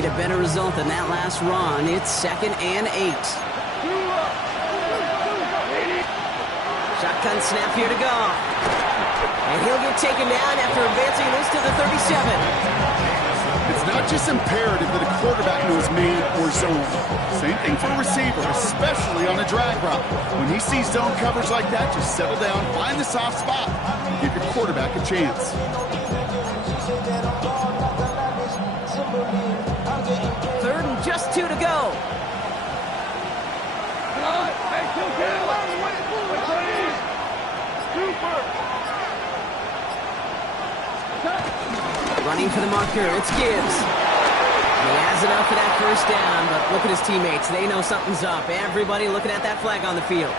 Need a better result than that last run. It's 2nd and 8. Shotgun snap here to go. And he'll get taken down after advancing this to the 37. It's not just imperative that a quarterback knows man or zone. Same thing for a receiver, especially on a drag route. When he sees zone coverage like that, just settle down, find the soft spot, give your quarterback a chance. 3rd and just 2 to go. Running for the marker, it's Gibbs. And he has enough for that 1st down, but look at his teammates. They know something's up. Everybody looking at that flag on the field.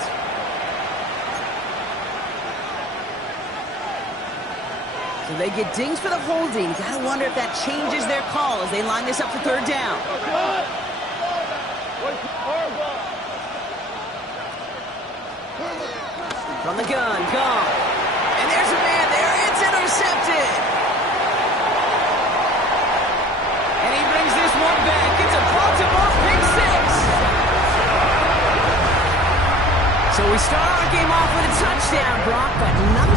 So they get dings for the holding. Gotta wonder if that changes their call as they line this up for 3rd down. From the gun, gone. And there's a man there. It's intercepted. And he brings this one back. It's a Baltimore pick 6. So we start our game off with a touchdown, Brock, but not on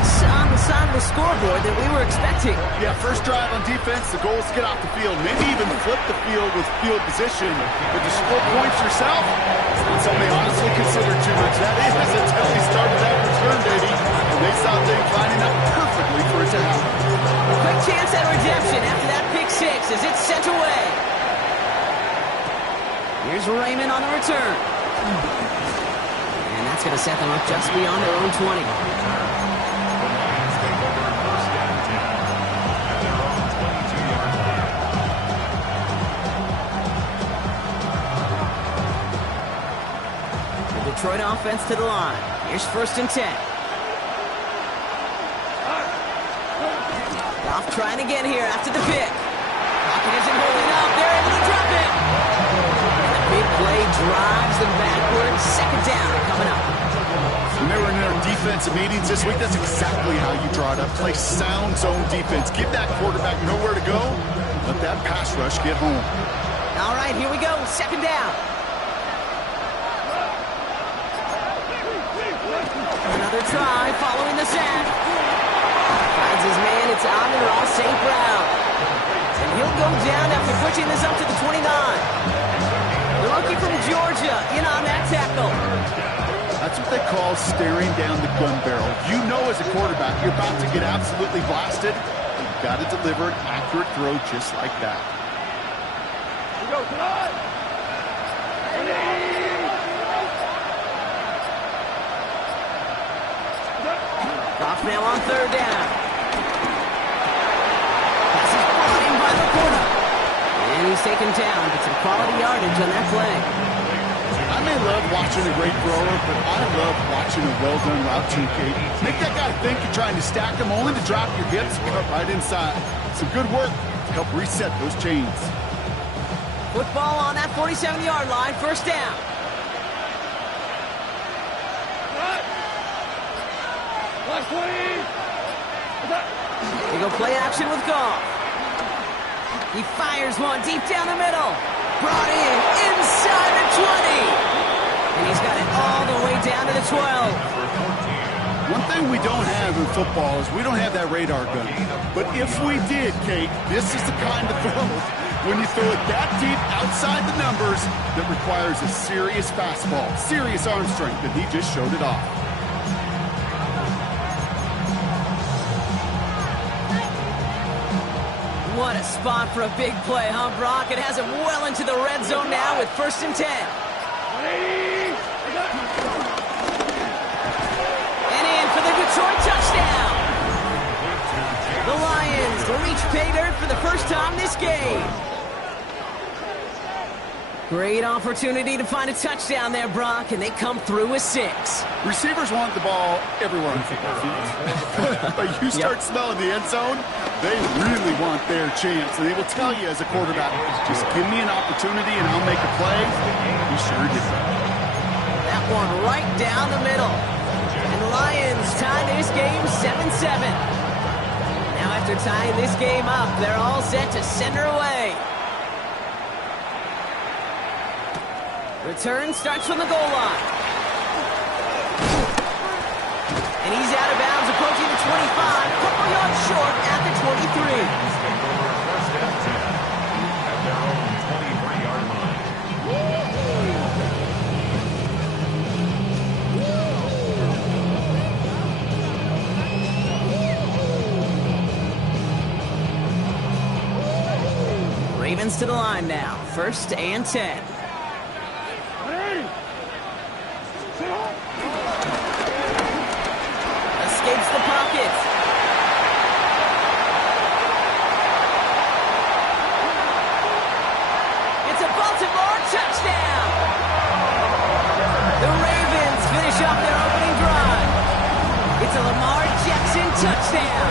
the side of the scoreboard that we were expecting. Yeah, first drive on defense, the goal is to get off the field. Maybe even flip the field with field position. But to score points yourself, it's not something they honestly consider too much. That is until he started that return, baby. And they saw things lining up perfectly for it to happen. A quick chance at redemption after that pick 6 as it's sent away. Here's Raymond on the return. And that's going to set them up just beyond their own 20. The Detroit offense to the line. Here's 1st and 10. Goff trying again here after the pick. Pocket isn't holding up. They're able to drop it. The big play drives them backwards. 2nd down coming up. When they were in their defensive meetings this week, that's exactly how you draw it up. Play sound zone defense. Give that quarterback nowhere to go. Let that pass rush get home. All right, here we go. 2nd down. Another try following the sack. Finds his man. It's Amon-Ra St. Brown. And he'll go down after pushing this up to the 29. The rookie from Georgia in on that tackle. That's what they call staring down the gun barrel. You know as a quarterback you're about to get absolutely blasted. You've got to deliver an accurate throw just like that. Here we go, tonight. Goff now on 3rd down. This is brought in by the corner. And he's taken down, but some quality yardage on that play. I may love watching a great thrower, but I love watching a well-done route team, Kate. Make that guy think you're trying to stack him only to drop your hips and cut right inside. Some good work to help reset those chains. Football on that 47-yard line, 1st down. They go play action with Goff. He fires one deep down the middle. Brought in inside the 20. And he's got it all the way down to the 12. One thing we don't have in football is we don't have that radar gun. But if we did, Kate, this is the kind of throw when you throw it that deep outside the numbers that requires a serious fastball, serious arm strength, and he just showed it off. What a spot for a big play, huh, Brock? It has him well into the red zone now with 1st and 10. And in for the Detroit touchdown. The Lions reach pay dirt for the first time this game. Great opportunity to find a touchdown there, Brock, and they come through with 6. Receivers want the ball everywhere on football fields. But you start smelling the end zone, they really want their chance. And they will tell you as a quarterback, just give me an opportunity and I'll make a play. He sure did. That one right down the middle. And the Lions tie this game 7-7. Now after tying this game up, they're all set to send her away. Return starts from the goal line. And he's out of bounds, approaching the 25, a couple yards short at the 23. Ravens to the line now, 1st and 10. Escapes the pocket. It's a Baltimore touchdown. The Ravens finish off their opening drive. It's a Lamar Jackson touchdown.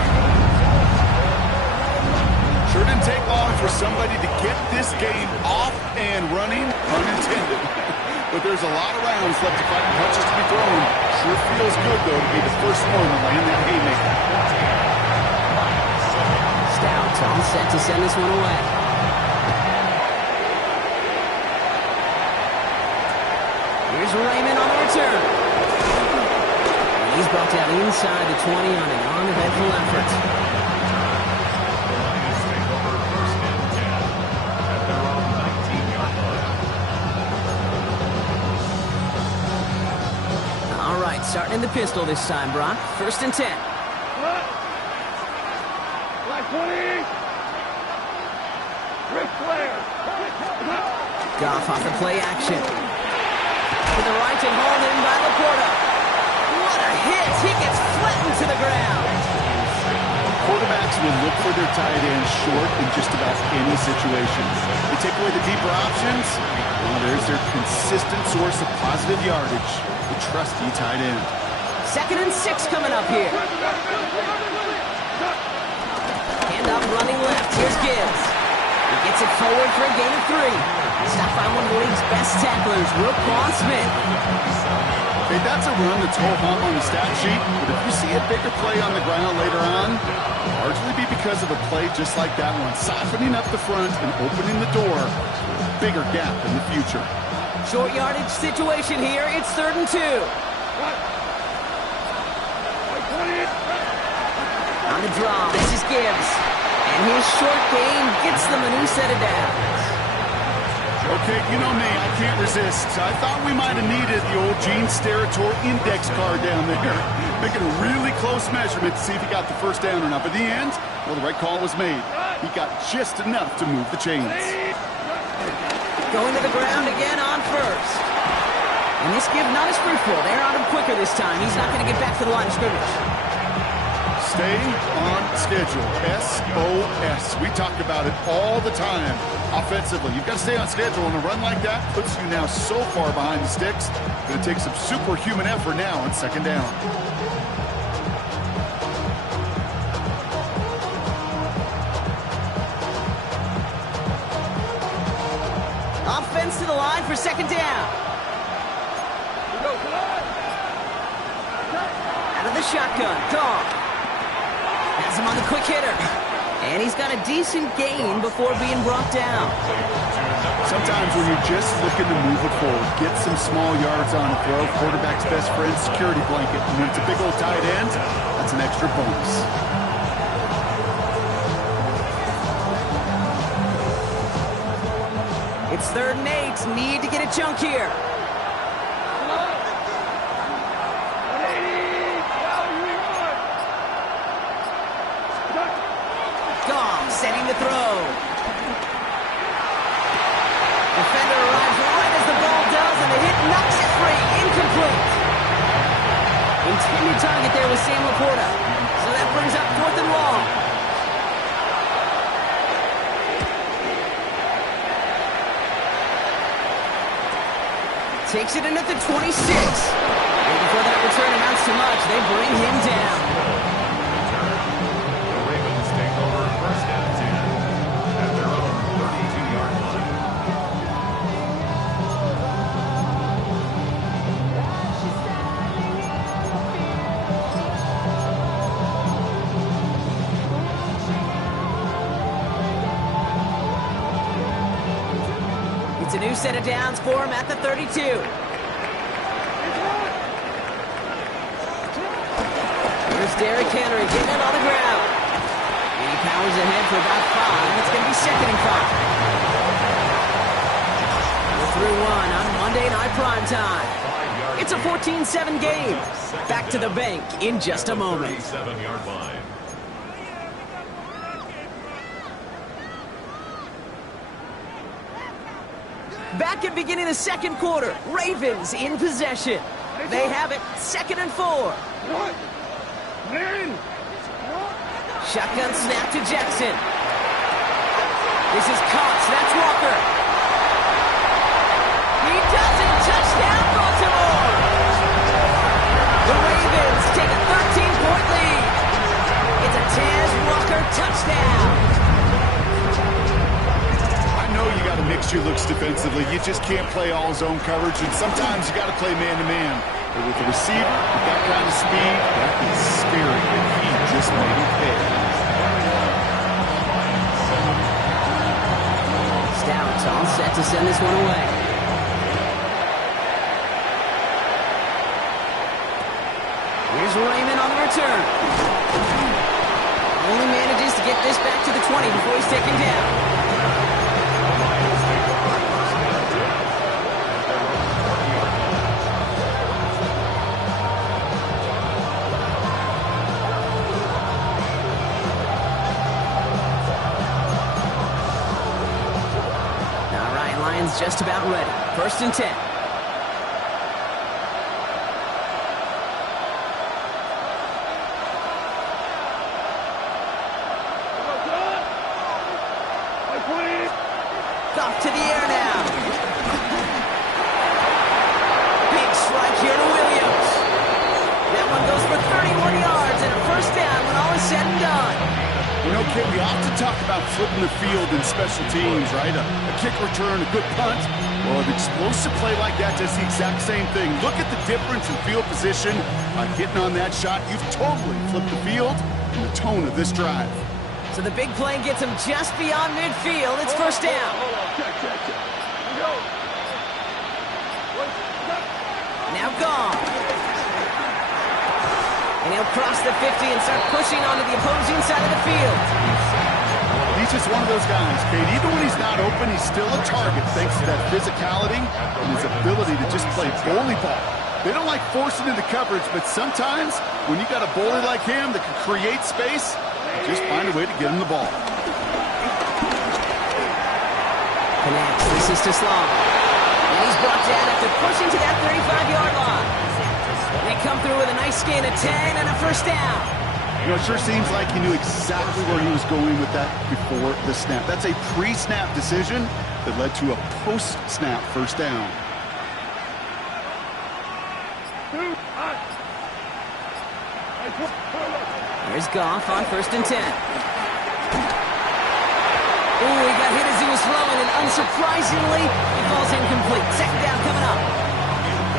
Sure didn't take long for somebody to get this game off and running, unintended. But there's a lot of rounds left to fight and punches to be thrown. Sure feels good, though, to be the first one to land that haymaker. Stout all set to send this one away. Here's Raymond on the return. He's brought down inside the 20 on an uneventful effort. Starting in the pistol this time, Brock. 1st and 10. Goff off the play action. To the right and hauled in by Laporta. What a hit! He gets flattened to the ground. Quarterbacks will look for their tight end short in just about any situation. They take away the deeper options. Well, there's their consistent source of positive yardage. The trusty tight end. 2nd and 6 coming up here. Hand up running left. Here's Gibbs. He gets it forward for a gain of 3. Stopped by one of the league's best tacklers, Roquan Smith. Hey, that's a run that's ho-hum on the stat sheet, but if you see a bigger play on the ground later on, it'll largely be because of a play just like that one, softening up the front and opening the door. Bigger gap in the future. Short yardage situation here. It's 3rd and 2. On the draw, this is Gibbs. And his short gain gets them a new set of downs. Okay, you know me, I can't resist. I thought we might have needed the old Gene Steratore index card down there. Making a really close measurement to see if he got the first down or not. But in the end, well, the right call was made. He got just enough to move the chains. Going to the ground again on 1st. And this give not as fruitful. They're on him quicker this time. He's not going to get back to the line of scrimmage. Stay on schedule. SOS. We talk about it all the time. Offensively, you've got to stay on schedule, and a run like that puts you now so far behind the sticks. Going to take some superhuman effort now on 2nd down. Offense to the line for 2nd down. Out of the shotgun, Goff. Has him on the quick hitter. And he's got a decent gain before being brought down. Sometimes when you're just looking to move it forward, get some small yards on a throw, quarterback's best friend, security blanket, and when it's a big old tight end, that's an extra bonus. It's 3rd and 8. Need to get a chunk here. Goff setting the throw. Defender arrives right as the ball does, and the hit knocks it free. Incomplete. Intended target there was Sam Laporta. So that brings up 4th and long. Takes it in at the 26. And before that return amounts to much, they bring him down. The Ravens take over 1st and 10 at their own 32-yard line. It's It's a new set of downs for him at the 32. Here's Derrick Henry getting it on the ground. And he powers ahead for about 5. It's going to be 2nd and 5. We're through one on Monday Night Primetime. It's a 14-7 game. Back to the bank in just a moment. 37-yard line. Back at beginning of the 2nd quarter, Ravens in possession. They have it, 2nd and 4. Shotgun snap to Jackson. This is Cox, that's Walker. He does it, touchdown Baltimore! The Ravens take a 13-point lead. It's a Taz Walker touchdown. I know you got to mix your looks defensively. You just can't play all zone coverage, and sometimes you got to play man-to-man. But with the receiver, with that kind of speed, that is scary, and he just made it pay. Stout's all set to send this one away. Here's Raymond on the return. Only manages to get this back to the 20 before he's taken down. Just about ready. 1st and 10. Off to the air now. Big strike here to Williams. That one goes for 31 yards and a 1st down when all is said and done. You know, Kid, we often talk about flipping the field in special teams, right? A kick return, a good punt. Well, an explosive play like that does the exact same thing. Look at the difference in field position. By hitting on that shot, you've totally flipped the field and the tone of this drive. So the big play gets him just beyond midfield. It's 1st down. Now gone. And he'll cross the 50 and start pushing onto the opposing side of the field. He's just one of those guys, Kate. Even when he's not open, he's still a target thanks to that physicality and his ability to just play bully ball. They don't like forcing into coverage, but sometimes when you got a bully like him that can create space, just find a way to get him the ball. Connects. This is to Sloan. And he's brought down after pushing to that 35-yard line. They come through with a nice gain of 10 and a 1st down. You know, it sure seems like he knew exactly where he was going with that before the snap. That's a pre-snap decision that led to a post-snap 1st down. There's Goff on 1st and 10. Ooh, he got hit as he was throwing, and unsurprisingly, he falls incomplete. 2nd down coming up.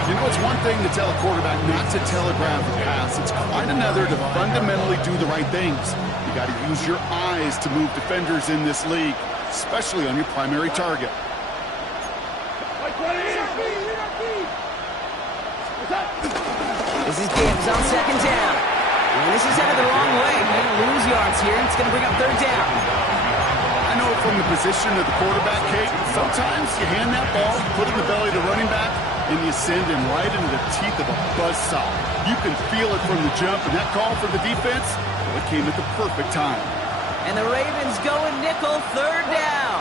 You know, it's one thing to tell a quarterback not to telegraph a pass. It's quite another to fundamentally do the right things. You got to use your eyes to move defenders in this league, especially on your primary target. This is Gibbs on 2nd down. And this is headed the wrong way. They're going to lose yards here. It's going to bring up 3rd down. I know from the position of the quarterback, Kate, sometimes you hand that ball, put it in the belly of the running back, and you send him right into the teeth of a buzzsaw. You can feel it from the jump, and that call from the defense, well, it came at the perfect time. And the Ravens go in nickel, 3rd down.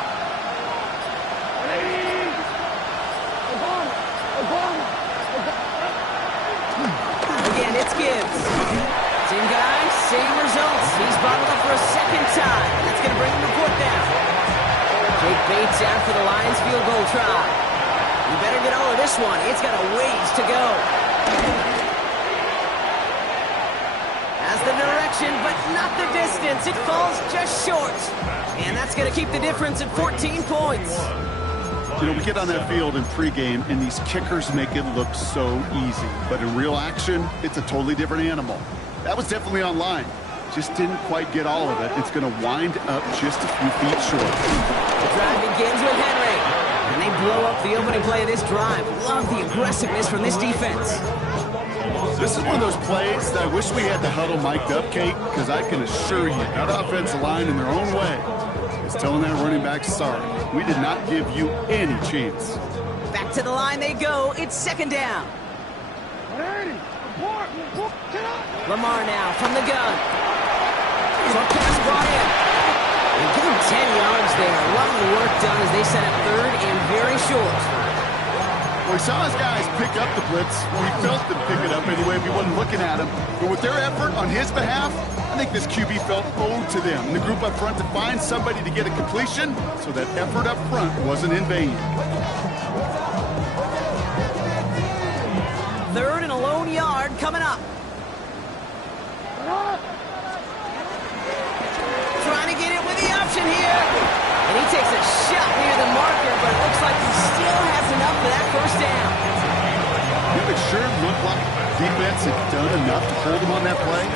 Again, it's Gibbs. Same guy, same results. He's bottled up for a 2nd time. That's going to bring him to 4th down. Jake Bates out for the Lions field goal try. You better get all of this one. It's got a ways to go. Has the direction, but not the distance. It falls just short. And that's going to keep the difference at 14 points. You know, we get on that field in pregame, and these kickers make it look so easy. But in real action, it's a totally different animal. That was definitely on line. Just didn't quite get all of it. It's going to wind up just a few feet short. The drive begins with Henry. And they blow up the opening play of this drive. Love the aggressiveness from this defense. This is one of those plays that I wish we had the huddle mic'd up, Kate, because I can assure you that offensive line in their own way is telling that running back, sorry, we did not give you any chance. Back to the line they go. It's second down. Lamar now from the gun. Short pass brought in. And give him 10 yards there. A lot of the work done as they set up third and very short. Well, we saw his guys pick up the blitz. We felt them pick it up anyway if he wasn't looking at him. But with their effort on his behalf, I think this QB felt owed to them. And the group up front to find somebody to get a completion, so that effort up front wasn't in vain. Third and a lone yard coming up. Trying to get it with the option here. And he takes a shot near the marker, but it looks like he still has enough for that first down. It sure looked like defense had done enough to hold him on that play.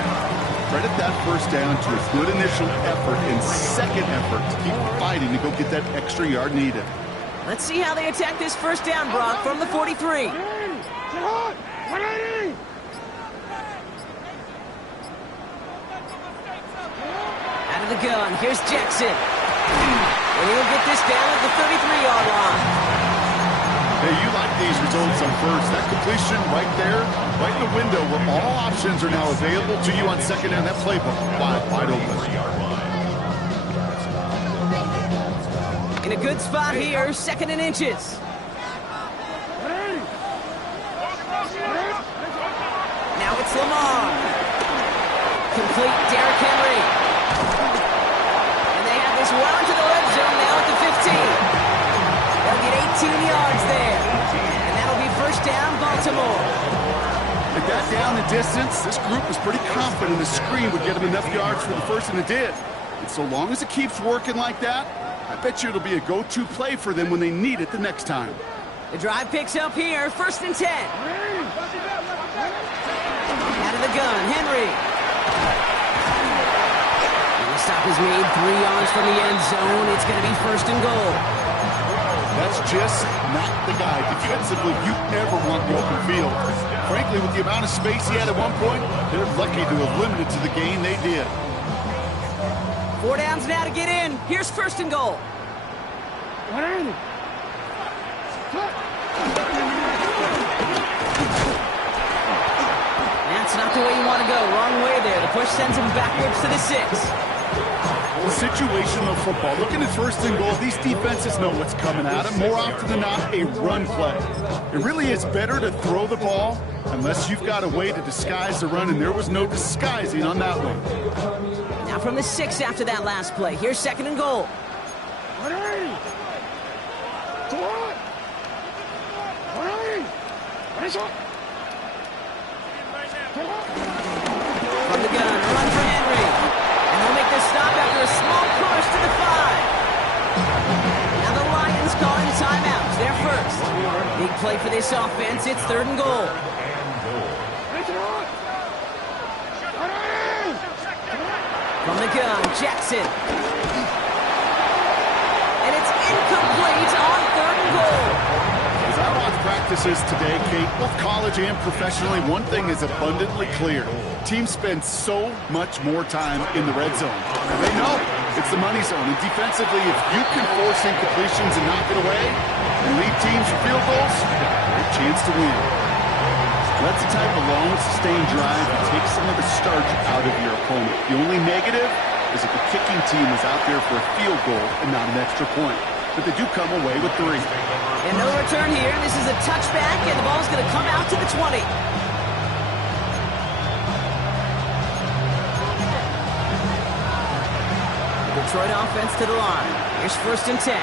Credit that first down to a good initial effort and second effort to keep fighting to go get that extra yard needed. Let's see how they attack this first down, Brock, from the 43. Out of the gun, here's Jackson. And he'll get this down at the 33-yard line. Hey, you like these results on first. That completion right there, right in the window where all options are now available to you on second down. That playbook wide open. In a good spot here, second and inches. Now it's Lamar. Complete Derrick Henry. And they have this well into the red zone now at the 15. They'll get 18 yards there. And that'll be first down, Baltimore. At that down the distance, this group was pretty confident the screen would get them enough yards for the first, and it did. And so long as it keeps working like that, I bet you it'll be a go-to play for them when they need it the next time. The drive picks up here, first and 10. Out of the gun, Henry. And the stop is made 3 yards from the end zone. It's going to be first and goal. That's just not the guy defensively you ever want in the open field. Frankly, with the amount of space he had at one point, they're lucky to have limited to the gain they did. 4 downs now to get in. Here's first and goal. That's not the way you want to go. Wrong way there. The push sends him backwards to the 6. Situational football. Looking at first and goal, these defenses know what's coming at them. More often than not, a run play. It really is better to throw the ball unless you've got a way to disguise the run, and there was no disguising on that one. Now from the 6 after that last play. Here's second and goal. From the gun, run for Henry. And they'll make this stop after a small push to the 5. Now the Lions calling timeouts. They're first. Big play for this offense. It's third and goal. From the gun, Jackson. And it's incomplete on third and goal. As I watch practices today, Kate, both college and professionally, one thing is abundantly clear. Teams spend so much more time in the red zone. And they know it's the money zone. And defensively, if you can force incompletions and knock it away and lead teams for field goals, great chance to win. That's the type of long, sustained drive that takes some of the starch out of your opponent. The only negative is if the kicking team is out there for a field goal and not an extra point. But they do come away with 3. And no return here. This is a touchback, and the ball's going to come out to the 20. The Detroit offense to the line. Here's first and 10.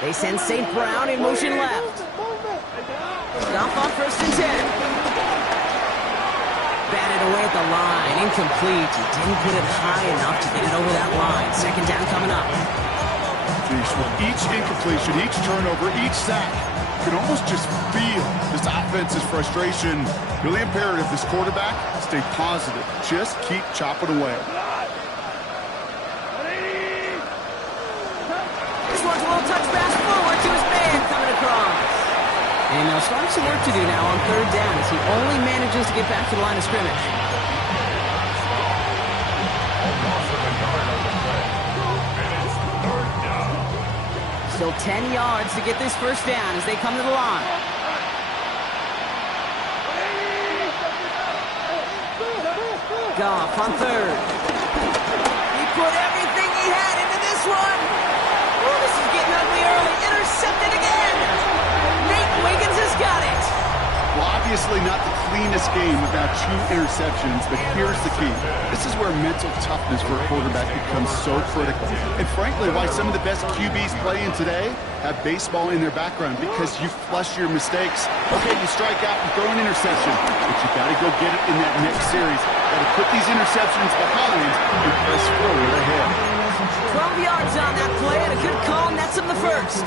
They send St. Brown in motion left. Stop on first and 10. Batted away at the line. Incomplete. He didn't put it high enough to get it over that line. Second down coming up. With each incompletion, each turnover, each sack, you can almost just feel this offense's frustration. Really imperative, this quarterback, stay positive. Just keep chopping away. And they'll start some work to do now on third down as he only manages to get back to the line of scrimmage. Still 10 yards to get this first down as they come to the line. Goff on third. He put everything he had into this one. Oh, this is getting ugly early. Intercepted again. Nate Wiggins has got it. Well, obviously not the cleanest game without 2 interceptions, but here's the key. This is where mental toughness for a quarterback becomes so critical. And frankly, why some of the best QBs playing today have baseball in their background, because you flush your mistakes. Okay, you strike out and throw an interception, but you got to go get it in that next series. Got to put these interceptions behind and press forward ahead. 12 yards on that play and a good call, and that's in the first.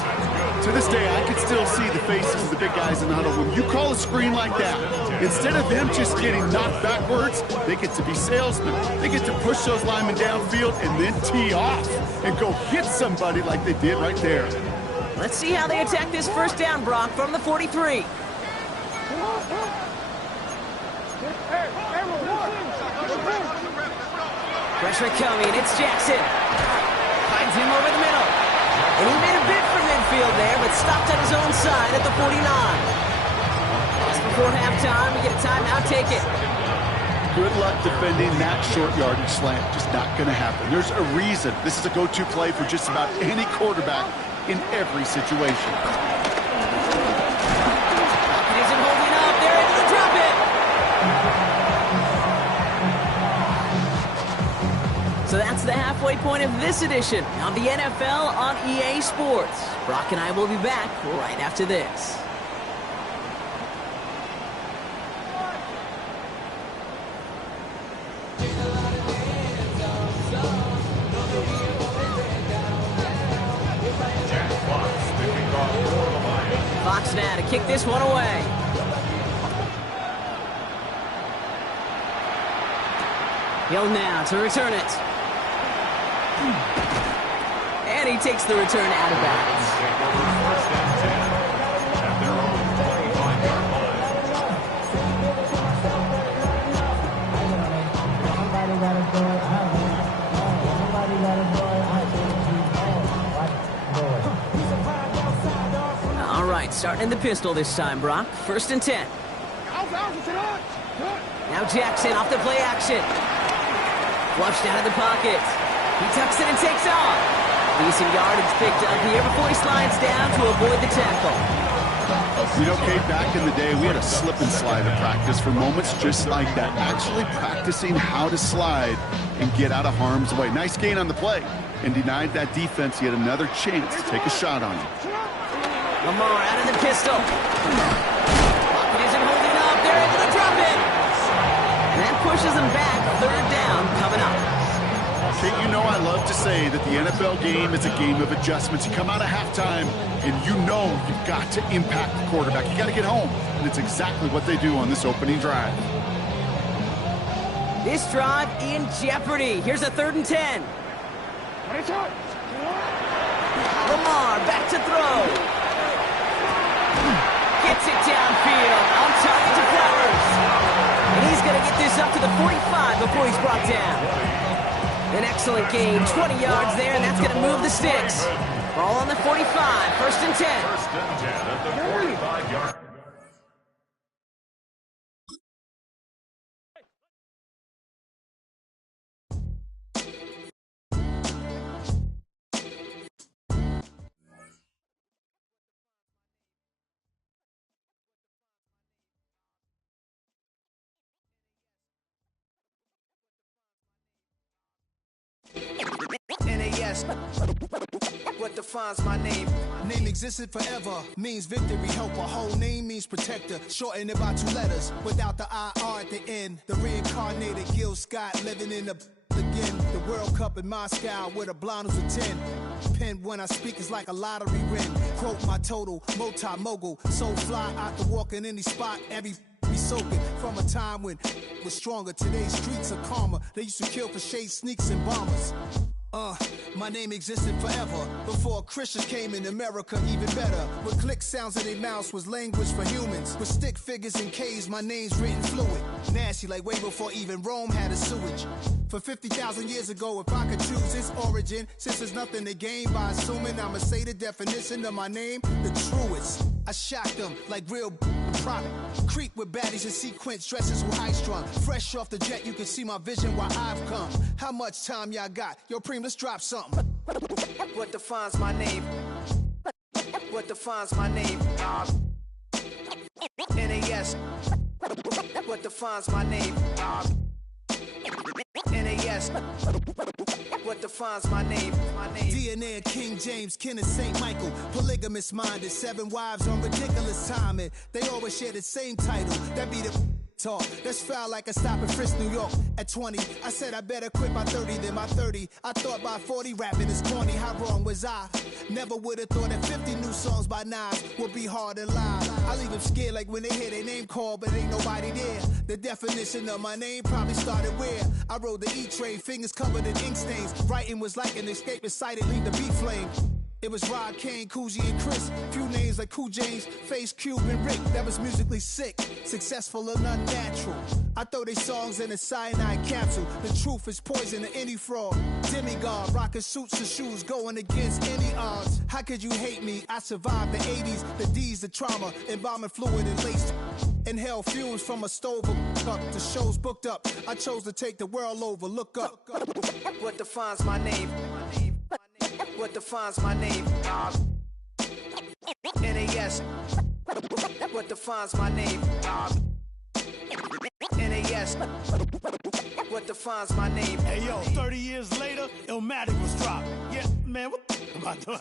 To this day, I can still see the faces of the big guys in the huddle. When you call a screen like that, instead of them just getting knocked backwards, they get to be salesmen. They get to push those linemen downfield and then tee off and go hit somebody like they did right there. Let's see how they attack this first down, Brock, from the 43. Pressure coming, it's Jackson. Finds him over the middle. And he made a bid for midfield there, but stopped on his own side at the 49. Just before halftime, we get a timeout, take it. Good luck defending that short yardage slant. Just not going to happen. There's a reason this is a go-to play for just about any quarterback in every situation. He isn't holding up. They're able to drop it. So that's the halfway point of this edition of the NFL on EA Sports. Brock and I will be back right after this. Fox now to kick this one away. Hill now to return it. And he takes the return out of bounds. All right, starting in the pistol this time, Brock. 1st and 10. Now Jackson off the play action. Flushed out of the pocket. He tucks it and takes off. Decent yardage picked up here before he slides down to avoid the tackle. You know, Kate, back in the day, we had a slip and slide at practice for moments just like that. Actually practicing how to slide and get out of harm's way. Nice gain on the play. And denied that defense yet another chance to take a shot on him. Lamar out of the pistol. Pocket isn't holding up. They're able to drop it. And that pushes them back. 3rd down coming up. Kate, you know I love to say that the NFL game is a game of adjustments. You come out of halftime, and you know you've got to impact the quarterback. You got to get home, and it's exactly what they do on this opening drive. This drive in jeopardy. Here's a 3rd and 10. Lamar back to throw. Gets it downfield. On target to Flowers. And he's going to get this up to the 45 before he's brought down. An excellent gain, 20 yards there, and that's going to move the sticks. Ball on the 45, 1st and 10. 1st and 10 at the 45-yard. NAS, what defines my name? Name existed forever, means victory, help. A whole name means protector, shortened it by 2 letters, without the IR at the end. The reincarnated Gil Scott, living in the again. The World Cup in Moscow, with a blind who's a 10. Pen when I speak is like a lottery win. Quote my total, multi-mogul, so fly out to walk in any spot, every be soaking from a time when was stronger. Today's streets are calmer. They used to kill for shade sneaks and bombers. My My name existed forever. Before Christians came in America, even better. With click sounds in their mouths was language for humans. With stick figures and K's, my name's written fluid. Nasty like way before even Rome had a sewage. For 50,000 years ago, if I could choose its origin, since there's nothing to gain by assuming, I'ma say the definition of my name, the truest. I shocked them like real product. Creep with baddies in sequence, dresses with high strung. Fresh off the jet, you can see my vision where I've come. How much time y'all got? Yo, Preem, let's drop something. What defines my name? What defines my name? NAS. What defines my name? NAS. What defines my name? DNA of King James, kin of St. Michael. Polygamous minded, 7 wives on ridiculous timing. They always share the same title. That be the talk. That's foul like a stop in Frisk, New York. At 20, I said I better quit by 30 than by 30. I thought by 40 rapping is corny. How wrong was I? Never would have thought that 50 new songs by Nas would be hard to lie. I leave them scared like when they hear their name called, but ain't nobody there. The definition of my name probably started where I rode the E-train, fingers covered in ink stains. Writing was like an escape excited, leave the beat flame. It was Rod, Kane, Coogee, and Chris. Few names like Cool James, Face, Cube, and Rick. That was musically sick, successful and unnatural. I throw they songs in a cyanide capsule. The truth is poison to any fraud. Demigod, rocking suits and shoes, going against any odds. How could you hate me? I survived the 80s, the D's, the trauma, embalming fluid and lace. Inhale fumes from a stove up. The show's booked up. I chose to take the world over. Look up. What defines my name? What defines my name? NAS. What defines my name? NAS. What defines my name? Hey yo, 30 years later, Illmatic was dropped. Yeah, man, what the about to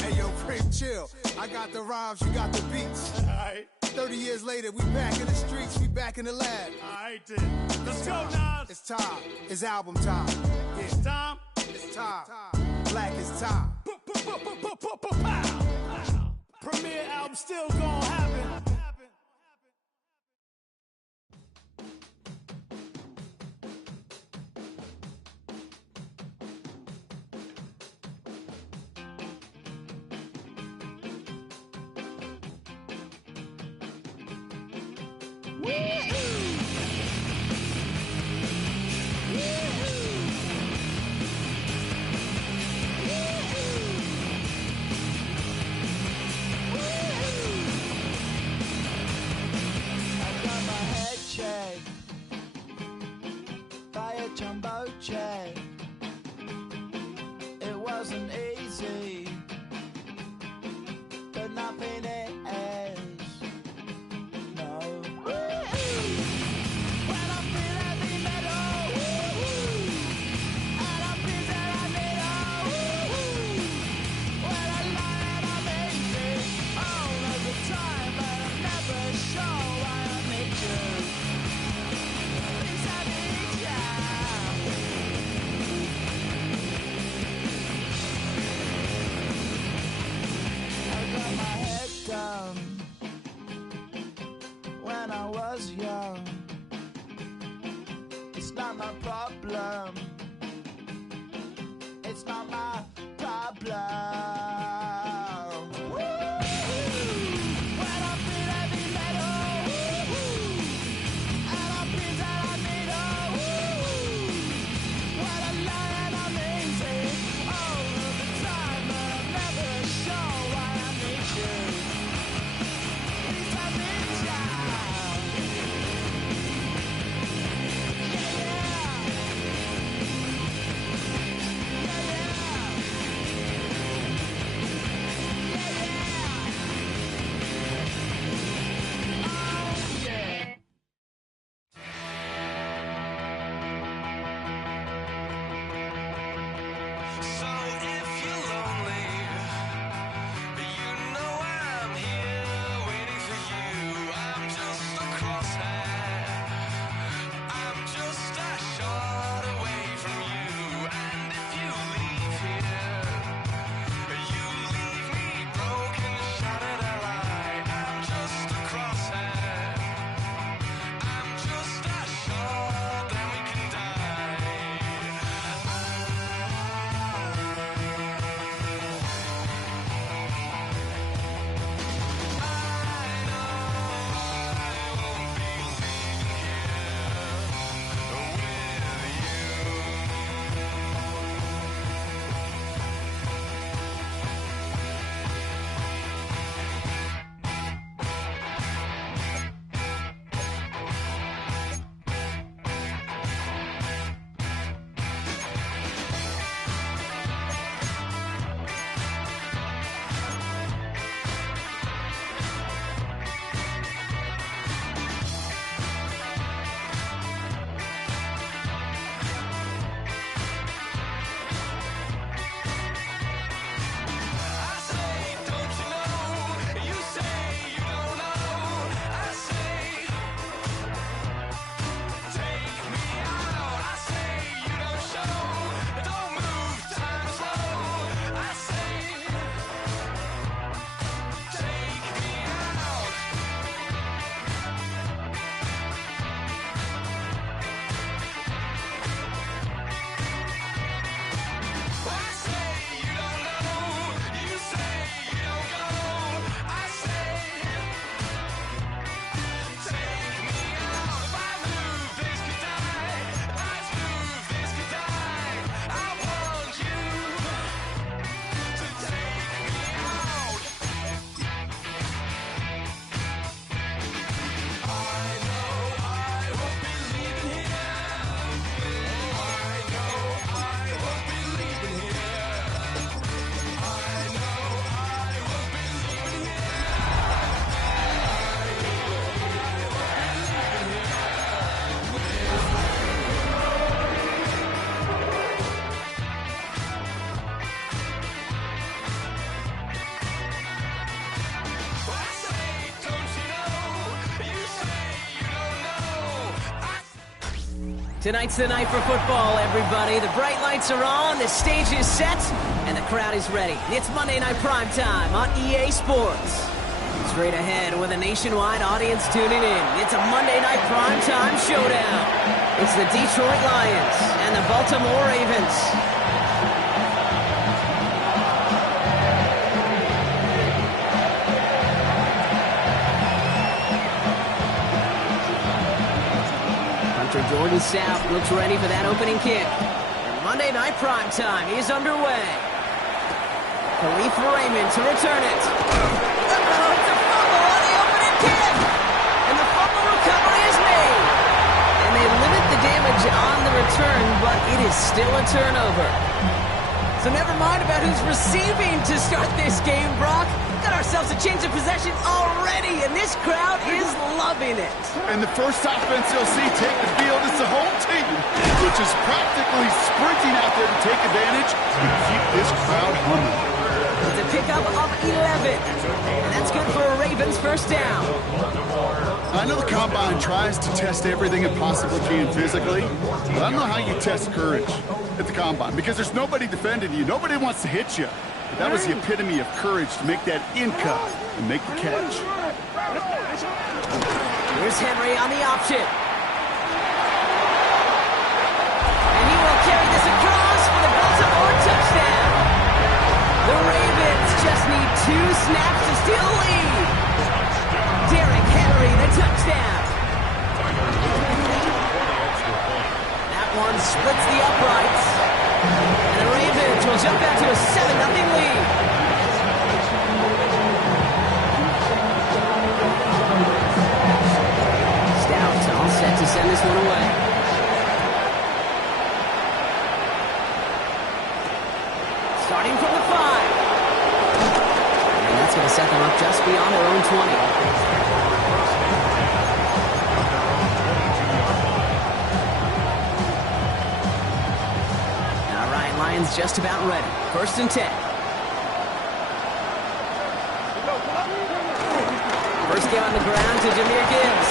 Hey yo, Preem, chill. I got the rhymes, you got the beats. Alright. 30 years later, we back in the streets, we back in the lab. Alright then. Let's go, Nas. It's time. It's album time. Yeah. It's time. It's time. Black is time. Premiere album still gonna happen. Tonight's the night for football, everybody. The bright lights are on, the stage is set, and the crowd is ready. It's Monday Night Primetime on EA Sports. Straight ahead with a nationwide audience tuning in. It's a Monday Night Primetime showdown. It's the Detroit Lions and the Baltimore Ravens. Jordan South looks ready for that opening kick. And Monday Night Primetime is underway. Khalif Raymond to return it. Uh-oh, it's a fumble on the opening kick. And the fumble recovery is made. And they limit the damage on the return, but it is still a turnover. So never mind about who's receiving to start this game, Brock. Got ourselves a change of possession already, and this crowd is loving it. And the first offense you'll see take the field is the home team, which is practically sprinting out there to take advantage and keep this crowd humming. It's a pickup of 11, and that's good for a Ravens first down. I know the Combine tries to test everything it possibly can physically, but I don't know how you test courage at the Combine, because there's nobody defending you. Nobody wants to hit you. But that was the epitome of courage to make that in cut and make the catch. Here's Henry on the option. And he will carry this across for the Baltimore touchdown. The Ravens just need 2 snaps to steal a lead. Derrick Henry, the touchdown. That one splits the uprights. And the Ravens will jump out to a 7-0 lead. Stout all set to send this one away. Starting from the 5. And that's going to set them up just beyond their own 20. Lions just about ready. 1st and 10. First game on the ground to Jahmyr Gibbs.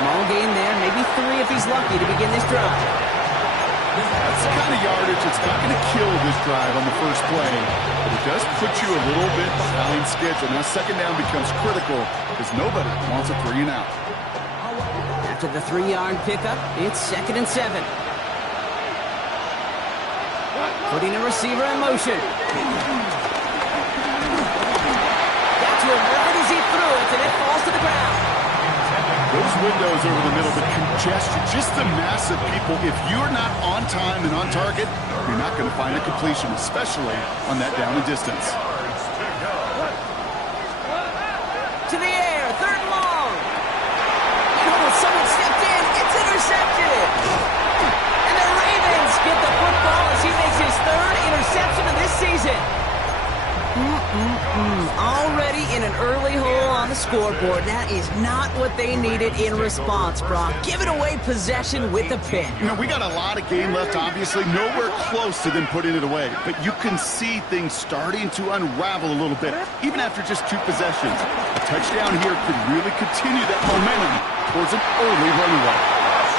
Small gain there, maybe 3 if he's lucky to begin this drive. That's the kind of yardage that's not going to kill this drive on the first play, but it does put you a little bit behind schedule. Now 2nd down becomes critical because nobody wants a 3 and out. After the 3-yard pickup, it's 2nd and 7. Putting a receiver in motion. Got to him right as he threw it, and it falls to the ground. Those windows over the middle, the congestion, just the mass of people. If you're not on time and on target, you're not going to find a completion, especially on that down and distance. To the air, 3rd and long. Oh, someone stepped in. It's intercepted. And the Ravens get the football as he makes his 3rd interception of this season. Already in an early hole on the scoreboard. That is not what they needed in response, Brock. Giving away possession with a pick. You know, we got a lot of game left, obviously. Nowhere close to them putting it away. But you can see things starting to unravel a little bit, even after just 2 possessions. A touchdown here could really continue that momentum towards an early runaway.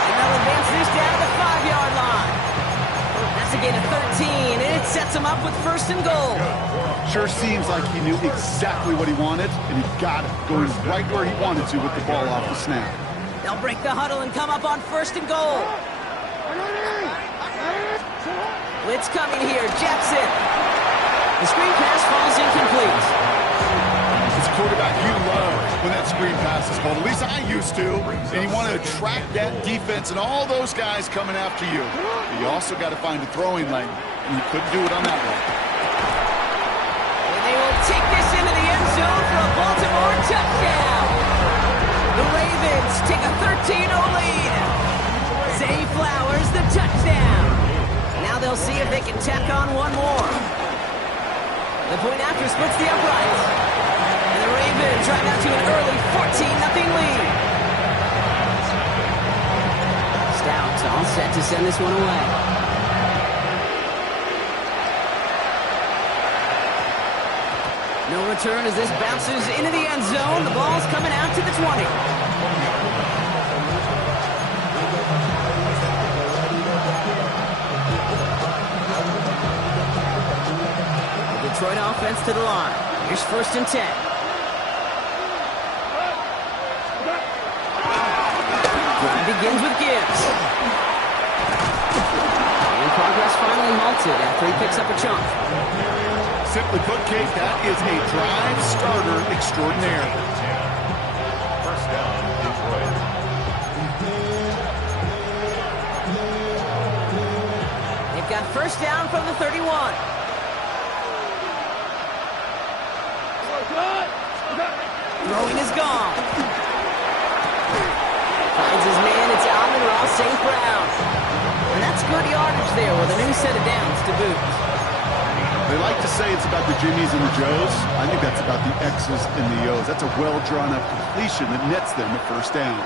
And they'll advance this down to the 5-yard line. That's a gain of 13, and it sets him up with 1st and goal. Sure seems like he knew exactly what he wanted, and he got it, going right where he wanted to with the ball off the snap. They'll break the huddle and come up on 1st and goal. Blitz coming here, Jackson. The screen pass falls incomplete. As a quarterback, you love when that screen pass is called. At least I used to. And you want to attract that defense and all those guys coming after you. But you also got to find a throwing lane, and you couldn't do it on that one. And they will take this into the end zone for a Baltimore touchdown. The Ravens take a 13-0 lead. Zay Flowers, the touchdown. Now they'll see if they can tack on one more. The point after splits the uprights. And the Ravens drive out to an early 14-0 lead. Stout all set to send this one away. No return as this bounces into the end zone. The ball's coming out to the 20. Detroit offense to the line. Here's 1st and 10. Drive begins with Gibbs. And progress finally halted after he picks up a chunk. Simply put, Kate, that is a drive starter extraordinaire. First down, Detroit. They've got 1st down from the 31. Throwing is gone. Finds his man, it's Amon-Ra St. Brown. And that's good yardage there with a new set of downs to boot. They like to say it's about the Jimmies and the Joes. I think that's about the X's and the O's. That's a well-drawn-up completion that nets them a 1st down.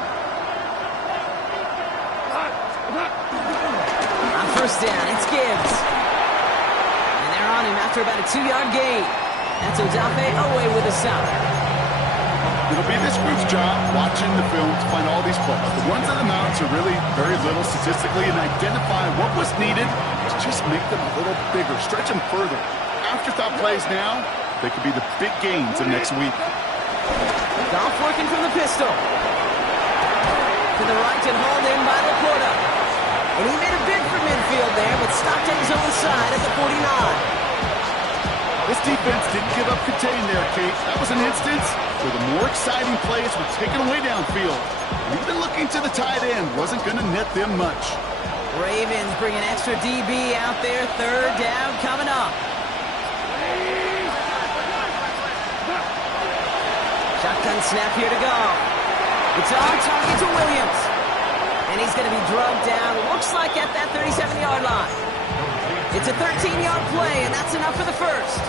On 1st down, it's Gibbs. And they're on him after about a 2-yard gain. That's Odafe Owe with a stop. It'll be this group's job watching the film to find all these plays. The ones on the mounts are really very little statistically and identify what was needed to just make them a little bigger, stretch them further. Afterthought plays now, they could be the big gains of next week. Goff working from the pistol. To the right and hauled in by Laporta. And he made a bid for midfield there, but stopped at his own side at the 49. This defense didn't give up contain there, Kate. That was an instance where the more exciting plays were taken away downfield. And even looking to the tight end wasn't going to net them much. Ravens bringing extra DB out there. 3rd down coming up. Shotgun snap here to go. It's on target to Williams. And he's going to be drugged down, looks like at that 37-yard line. It's a 13-yard play, and that's enough for the 1st.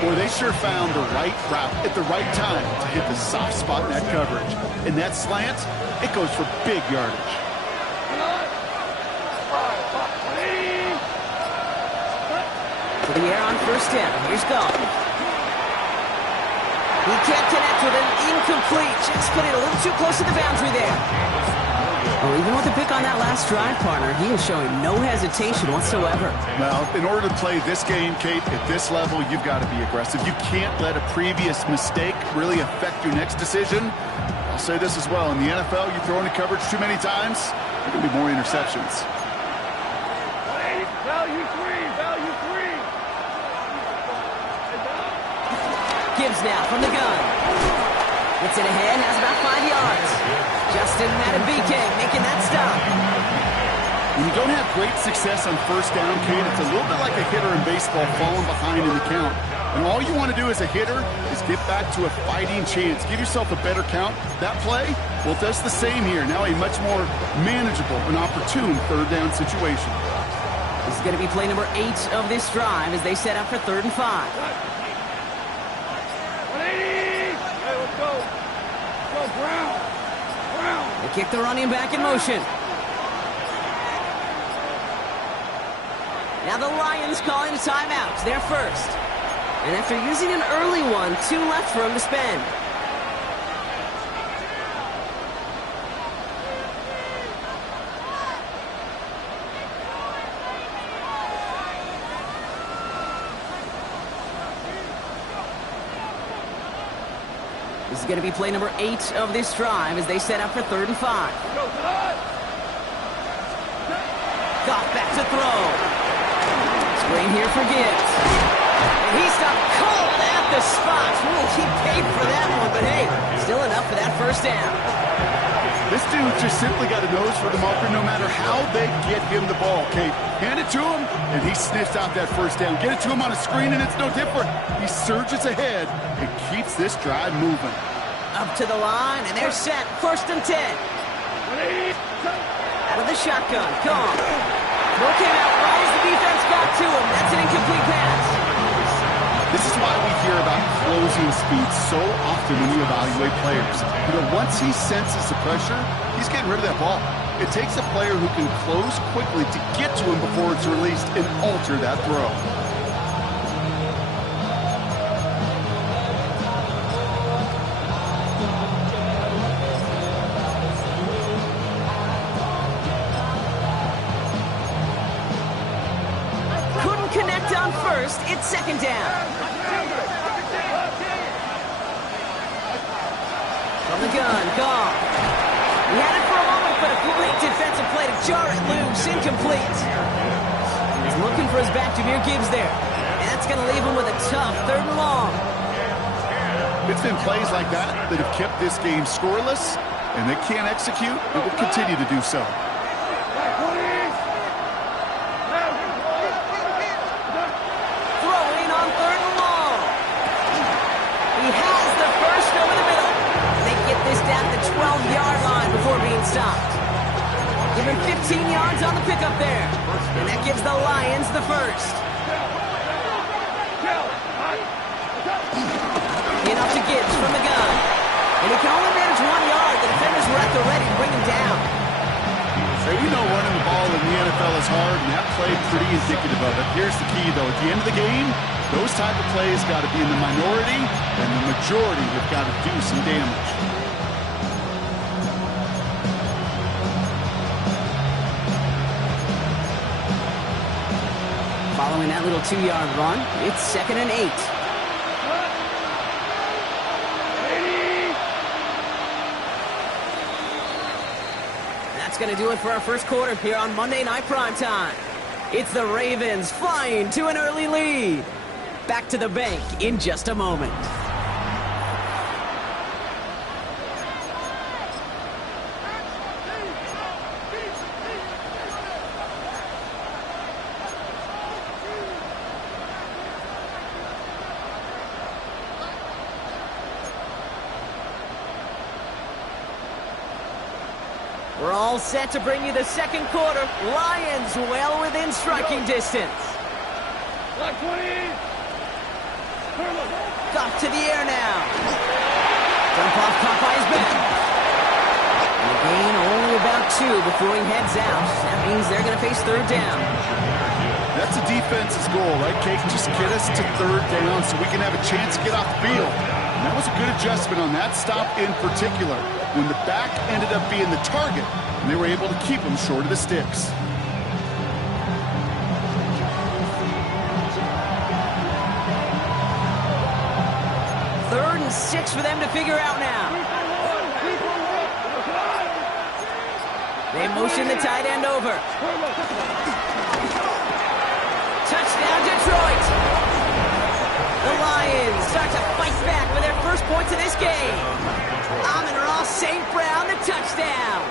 Boy, they sure found the right route at the right time to hit the soft spot in that coverage. And that slant, it goes for big yardage. To the air on 1st down. Here's Goff. He can't connect with it. Incomplete. Just put it a little too close to the boundary there. Oh, even with the pick on that last drive, partner, he is showing no hesitation whatsoever. Well, in order to play this game, Kate, at this level, you've got to be aggressive. You can't let a previous mistake really affect your next decision. I'll say this as well. In the NFL, you throw into coverage too many times, there can be more interceptions. Value three. Gibbs now from the gun. Gets it ahead, has about 5 yards. Justin Matabike making that stop. When you don't have great success on 1st down, Kate, it's a little bit like a hitter in baseball falling behind in the count. And all you want to do as a hitter is get back to a fighting chance. Give yourself a better count. That play, well, it does the same here. Now a much more manageable and opportune 3rd down situation. This is going to be play number 8 of this drive as they set up for 3rd and 5. 180! Hey, let's go. Let's go, Brown. They kick the running back in motion. Now the Lions calling a timeout. They're 1st. And after using an early one, 2 left for him to spend. This is going to be play number 8 of this drive as they set up for 3rd and 5. Goff back to throw. Screen here for Gibbs. And he stopped cold at the spot. Ooh, he paid for that one, but hey, still enough for that 1st down. This dude just simply got a nose for the marker no matter how they get him the ball, Kate. Hand it to him, and he sniffs out that 1st down. Get it to him on a screen, and it's no different. He surges ahead and keeps this drive moving. Up to the line, and they're set. 1st and 10. Out of the shotgun. Gone. Throw came out right as the defense got to him. That's an incomplete pass. This is why we hear about closing speed so often when you evaluate players. You know, once he senses the pressure, he's getting rid of that ball. It takes a player who can close quickly to get to him before it's released and alter that throw. first. It's second down. From the gun, Goff. He had it for a moment, but a great defensive play to jar it loose. Incomplete. He's looking for his back to Jameer Gibbs there. And that's going to leave him with a tough 3rd and long. It's been plays like that that have kept this game scoreless, and they can't execute. It will continue to do so. Throwing on 3rd and long. He has the first over the middle. They get this down to the 12-yard line before being stopped. Give him 15 yards on the pickup there. And that gives the Lions the first. Enough to Gibbs from the gun. And he can only manage 1 yard. The defenders were at the ready to bring him down. So we know running the ball in the NFL is hard, and that play pretty indicative of it. Here's the key, though. At the end of the game, those type of plays got to be in the minority, and the majority have got to do some damage. Following that little 2-yard run, it's 2nd and 8. That's going to do it for our first quarter here on Monday Night Primetime. It's the Ravens flying to an early lead. Back to the bank in just a moment. We're all set to bring you the second quarter. Lions well within striking distance. Goff to the air now. Dump off caught by his back. And a gain only about 2 before he heads out. That means they're going to face 3rd down. That's a defense's goal, right, Kate? Just get us to 3rd down so we can have a chance to get off the field. And that was a good adjustment on that stop in particular, when the back ended up being the target, and they were able to keep him short of the sticks. Third and 6 for them to figure out now. They motion the tight end over. Touchdown, Detroit! The Lions start to fight back for their first points of this game. Amon-Ra St. Brown, the touchdown.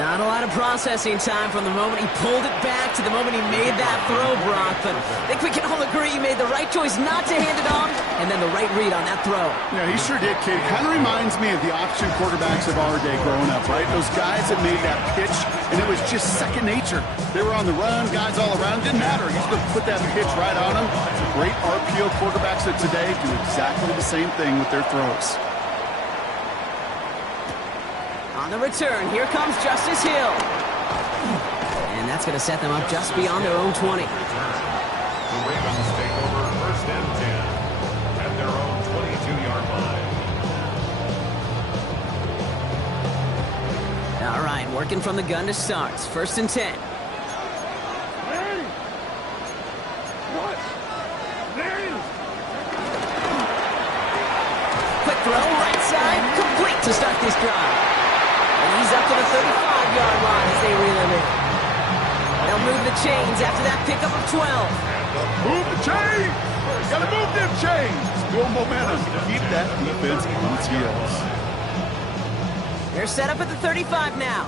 Not a lot of processing time from the moment he pulled it back to the moment he made that throw, Brock. But I think we can all agree he made the right choice not to hand it off, and then the right read on that throw. Yeah, he sure did, kid. Kind of reminds me of the option quarterbacks of our day growing up, right? Those guys that made that pitch, and it was just second nature. They were on the run, guys all around. Didn't matter. He's going to put that pitch right on them. Great RPO quarterbacks of today do exactly the same thing with their throws. On the return, here comes Justice Hill. And that's going to set them up just beyond their own 20. The Ravens take over 1st and 10 at their own 22-yard line. All right, working from the gun to start. 1st and 10. Quick throw, right side, complete to start this drive. And he's up to the 35-yard line as they reel him in. They'll move the chains after that pickup of 12. Move the chains! Gotta move them chains! Build momentum. Keep that defense on its heels. They're set up at the 35 now.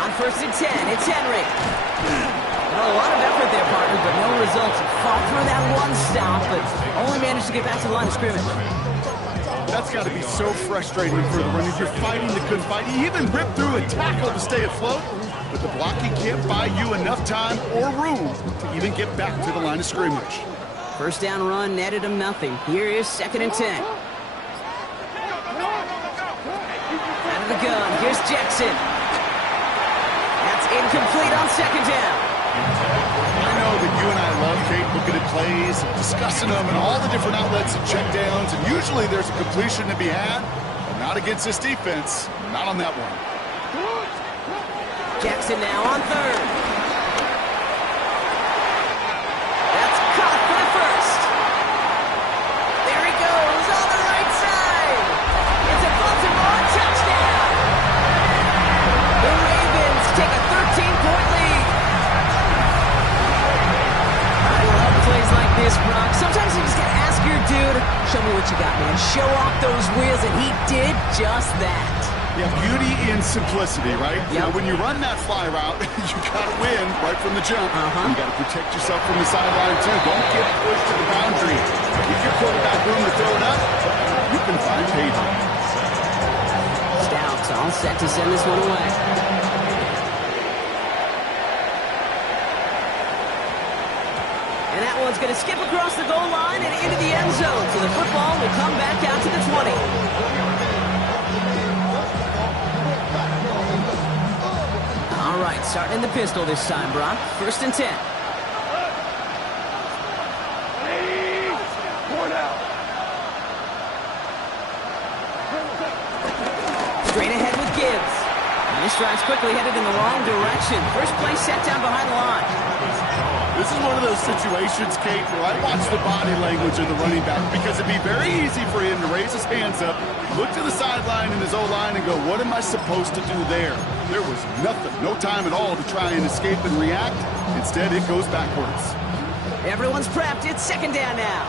On 1st and 10, it's Henry. A lot of effort there, partner, but no results. Fought through that one stop, but only managed to get back to the line of scrimmage. That's got to be so frustrating for the runner. You're fighting the good fight. You even rip through a tackle to stay afloat, but the blocking can't buy you enough time or room to even get back to the line of scrimmage. 1st down run netted him nothing. Here is 2nd and 10. Out of the gun, here's Jackson. That's incomplete on 2nd down. I know that you and I love, Kate, looking at plays, discussing them, and all the different outlets and checkdowns, and usually there's a completion to be had, but not against this defense, not on that one. Jackson now on third. That's caught for the first. There he goes on the right side. It's a Baltimore touchdown. The Ravens take a 13-point lead. I love plays like this, Brock. Sometimes you just gotta ask your dude, show me what you got, man. Show off those wheels, and he did just that. Yeah, beauty in simplicity, right? You know, when you run that fly route, you got to win right from the jump. You got to protect yourself from the sideline, too. Don't get pushed to the boundary. Give your quarterback room to throw it up. You can find payback. Stouts all set to send this one away. And that one's going to skip across the goal line and into the end zone. So the football will come back out to the 20. All right, starting in the pistol this time, Brock. 1st and 10. Straight ahead with Gibbs. And this drive's quickly headed in the wrong direction. First play set down behind the line. This is one of those situations, Kate, where I watch the body language of the running back because it'd be very easy for him to raise his hands up, look to the sideline in his O-line and go, what am I supposed to do there? There was nothing, no time at all to try and escape and react. Instead, it goes backwards. Everyone's prepped. It's 2nd down now.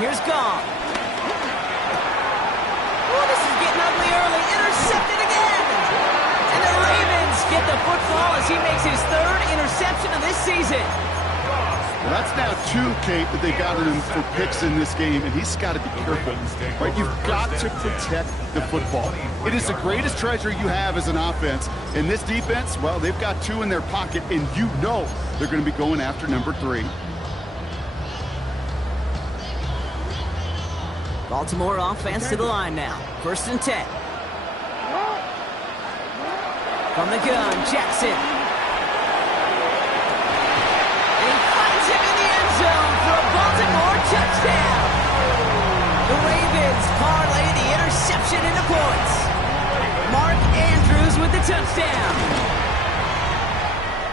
Here's Goff. Oh, this is getting ugly early. Intercepted again. And the Ravens get the football as he makes his 3rd interception of this season. Well, that's now 2, Kate, that they got him for picks in this game, and he's got to be careful. Right? You've got to protect the football. It is the greatest treasure you have as an offense. And this defense, well, they've got 2 in their pocket, and you know they're going to be going after number 3. Baltimore offense to the line now. 1st and 10. From the gun, Jackson. And he finds him in the end zone for a Baltimore touchdown. The Ravens parlay the interception into points. Mark Andrews with the touchdown.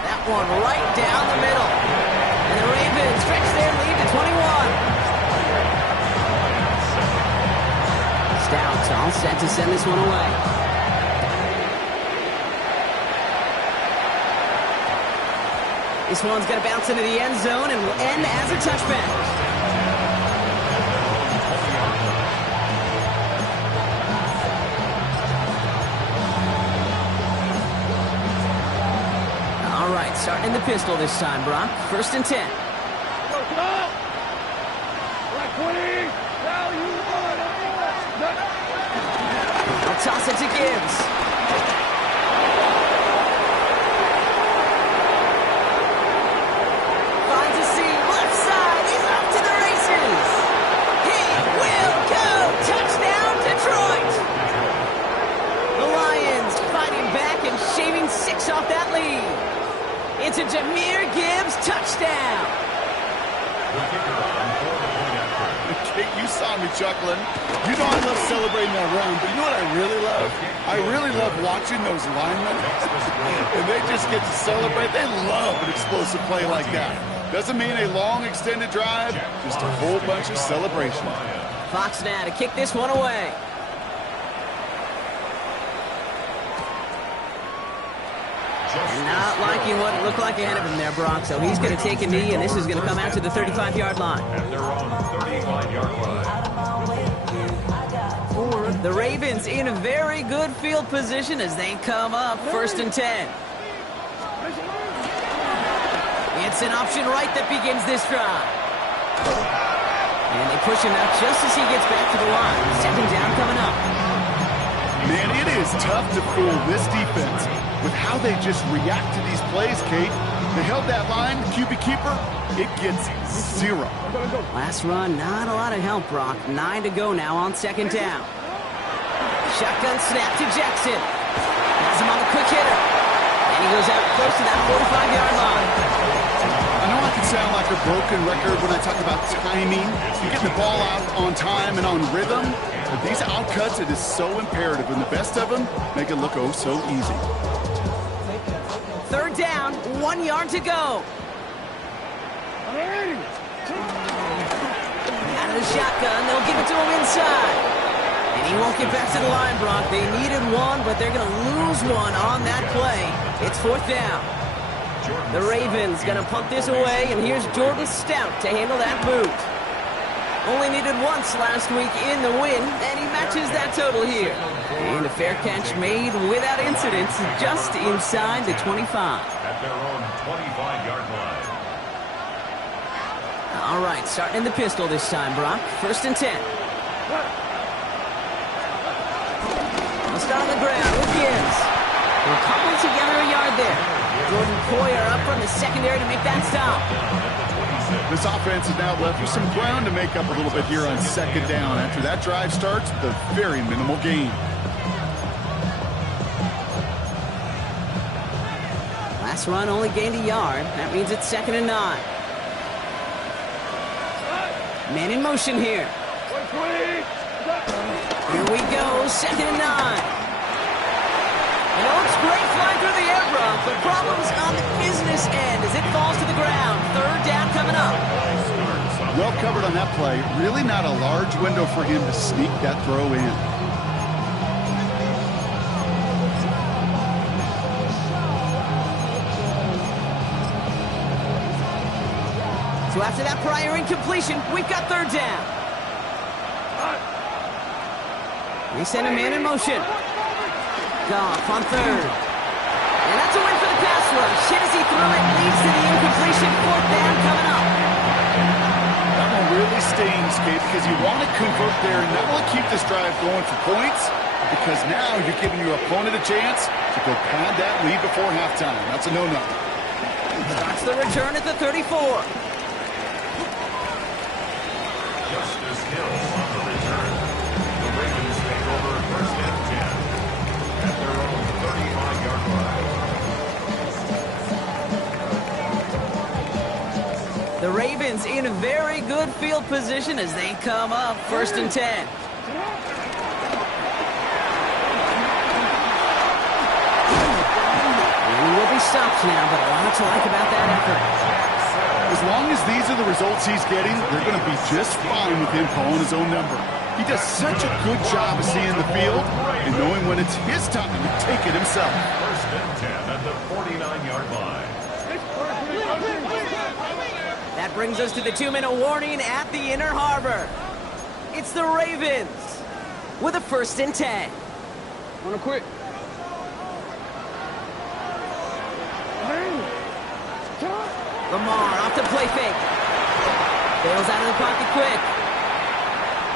That one right down the middle. And the Ravens stretch their lead to 21. Stouts all set to send this one away. This one's going to bounce into the end zone and will end as a touchback. All right, starting in the pistol this time, Brock. 1st and 10. I'll toss it to Gibbs. Finds a seam, left side. He's off to the races. He will go. Touchdown, Detroit. The Lions fighting back and shaving 6 off that lead. It's a Jahmyr Gibbs touchdown. Kate, you saw me chuckling. You know I love celebrating that run, but you know what I really love? I really love watching those linemen. And they just get to celebrate. They love an explosive play like that. Doesn't mean a long extended drive, just a whole bunch of celebration. Fox now to kick this one away. Not liking what it looked like ahead of him there, Brock. So he's going to take a knee, and this is going to come out to the 35-yard line. At their own 35-yard line. The Ravens in a very good field position as they come up 1st and 10. It's an option right that begins this drive. And they push him out just as he gets back to the line. 2nd down coming up. Man, it is tough to fool this defense with how they just react to these plays, Kate. They held that line, QB keeper, it gets 0. Last run, not a lot of help, Brock. 9 to go now on 2nd down. Shotgun snap to Jackson. Has him on the quick hitter. And he goes out close to that 45-yard line. I know I can sound like a broken record when I talk about timing. You get the ball out on time and on rhythm. But these outcuts, it is so imperative. And the best of them make it look oh so easy. Third down, 1 yard to go. Out of the shotgun, they'll give it to him inside. And he won't get back to the line, Brock. They needed one, but they're going to lose one on that play. It's fourth down. The Ravens going to punt this away, and here's Jordan Stout to handle that boot. Only needed once last week in the win, and he matches that total here. And a fair catch made without incidents just inside the 25. At their own 25-yard line. All right, starting in the pistol this time, Brock. First and 10. Let's start on the ground with Gibbs. We're cobbling together a yard there. Jordan Poyer up from the secondary to make that stop. This offense has now left you some ground to make up a little bit here on second down. After that drive starts with a very minimal gain. Last run only gained a yard. That means it's 2nd and 9. Man in motion here. Here we go, 2nd and 9. And it looks great flying through the air, Brock, but problems on the business end as it falls to the ground. Third down coming up. Well covered on that play. Really not a large window for him to sneak that throw in. So after that prior incompletion, we've got third down. They send a man in motion. Goff on third. And that's a win for the pass rush. Hit as he threw it, leads to the incompletion. Fourth down coming up. That one really stings, Kate, because you want to convert there and not only keep this drive going for points, because now you're giving your opponent a chance to go pad that lead before halftime. That's a no-no. That's the return at the 34. Justice Hill on the return. The Ravens take over first and 10 at their own 35-yard line. The Ravens in very good field position as they come up first and 10. We will be stopped now, but a lot to like about that effort. As long as these are the results he's getting, they're going to be just fine with him calling his own number. He does such a good job of seeing the field and knowing when it's his time to take it himself. First and 10 at the 49-yard line. That brings us to the 2-minute warning at the Inner Harbor. It's the Ravens with a first and 10. Wanna quit? Lamar off the play fake. Bails out of the pocket quick.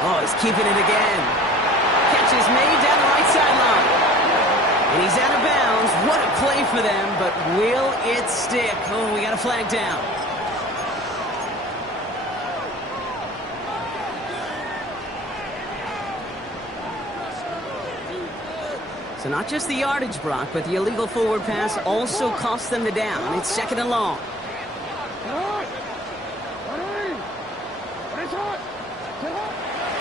Oh, he's keeping it again. Catch is made down the right sideline. And he's out of bounds. What a play for them, but will it stick? Oh, we got a flag down. So not just the yardage, Brock, but the illegal forward pass also cost them the down. It's 2nd and long.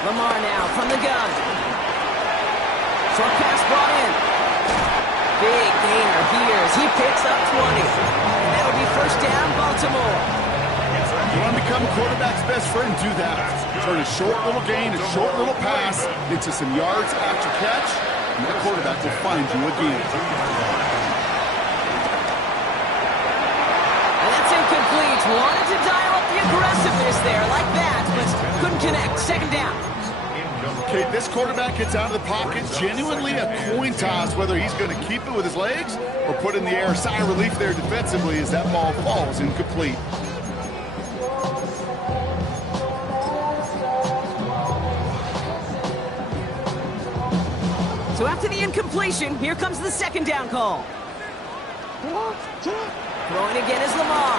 Lamar now from the gun. Short pass brought in. Big gainer here as he picks up 20. And that'll be first down, Baltimore. You want to become a quarterback's best friend, do that. Turn a short little gain, a short little pass into some yards after catch, and the quarterback will find you again. And that's incomplete. Wanted to dial up the aggressiveness there like that, but couldn't connect. 2nd down. Okay, this quarterback gets out of the pocket, genuinely a coin toss whether he's going to keep it with his legs or put in the air. Sigh of relief there defensively as that ball falls incomplete. So after the incompletion, here comes the 2nd down call. Throwing again is Lamar.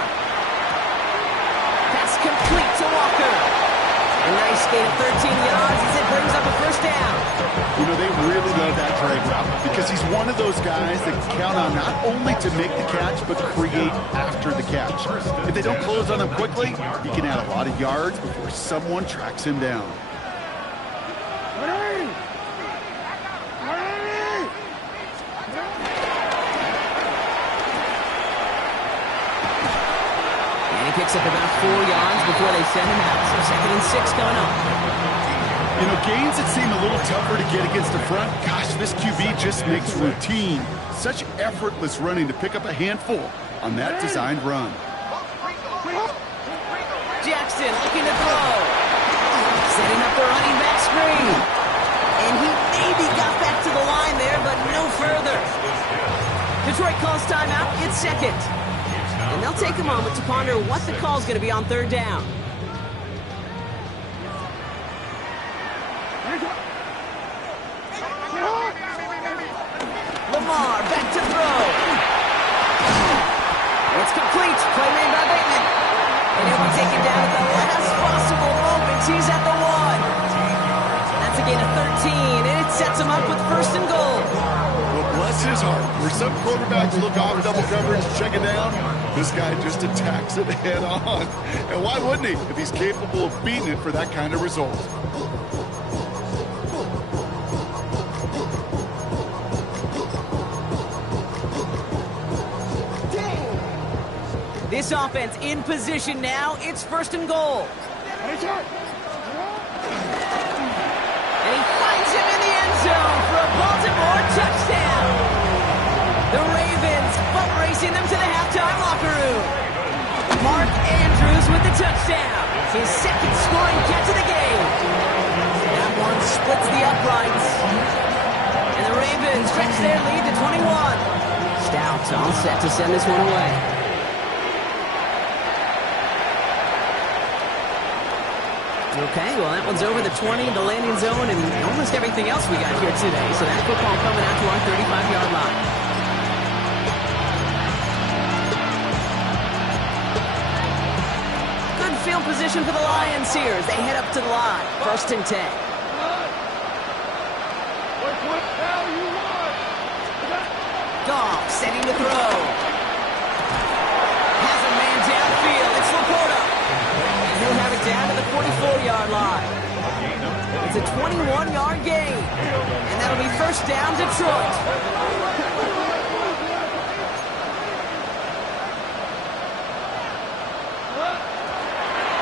Pass complete to Walker. A nice gain of 13 yards as it brings up a first down. You know, they really love that drag route because he's one of those guys that can count on not only to make the catch, but create after the catch. If they don't close on him quickly, he can add a lot of yards before someone tracks him down. Picks up about 4 yards before they send him out. So 2nd and 6 coming up. You know, gains that seem a little tougher to get against the front. Gosh, this QB just makes routine such effortless running to pick up a handful on that designed run. Jackson looking to throw. Setting up the running back screen. And he maybe got back to the line there, but no further. Detroit calls timeout. It's 2nd. And they'll take a moment to ponder what the call is going to be on 3rd down. Lamar back to throw. It's complete. Play made by Bateman. And he'll be taken down at the last possible moment. He's at the 1. That's a gain of 13, and it sets him up with 1st and goal. Well, bless his heart. Where some quarterbacks look off double coverage, check it down, this guy just attacks it head on. And why wouldn't he if he's capable of beating it for that kind of result? This offense in position now. It's 1st and goal. And he finds him in the end zone for a Baltimore touchdown. The Ravens foot racing them to the halftime locker room. Mark Andrews with the touchdown. His 2nd scoring catch of the game. That one splits the uprights. And the Ravens stretch their lead to 21. Stout's all set to send this one away. Okay, well, that one's over the 20, the landing zone, and almost everything else we got here today. So that football coming out to our 35-yard line. Good field position for the Lions here as they head up to the line. 1st and 10. Goff setting to throw. Has a man downfield. It's Laporta. He'll have it down to the 44-yard line. It's a 21-yard gain. And that'll be 1st down, Detroit.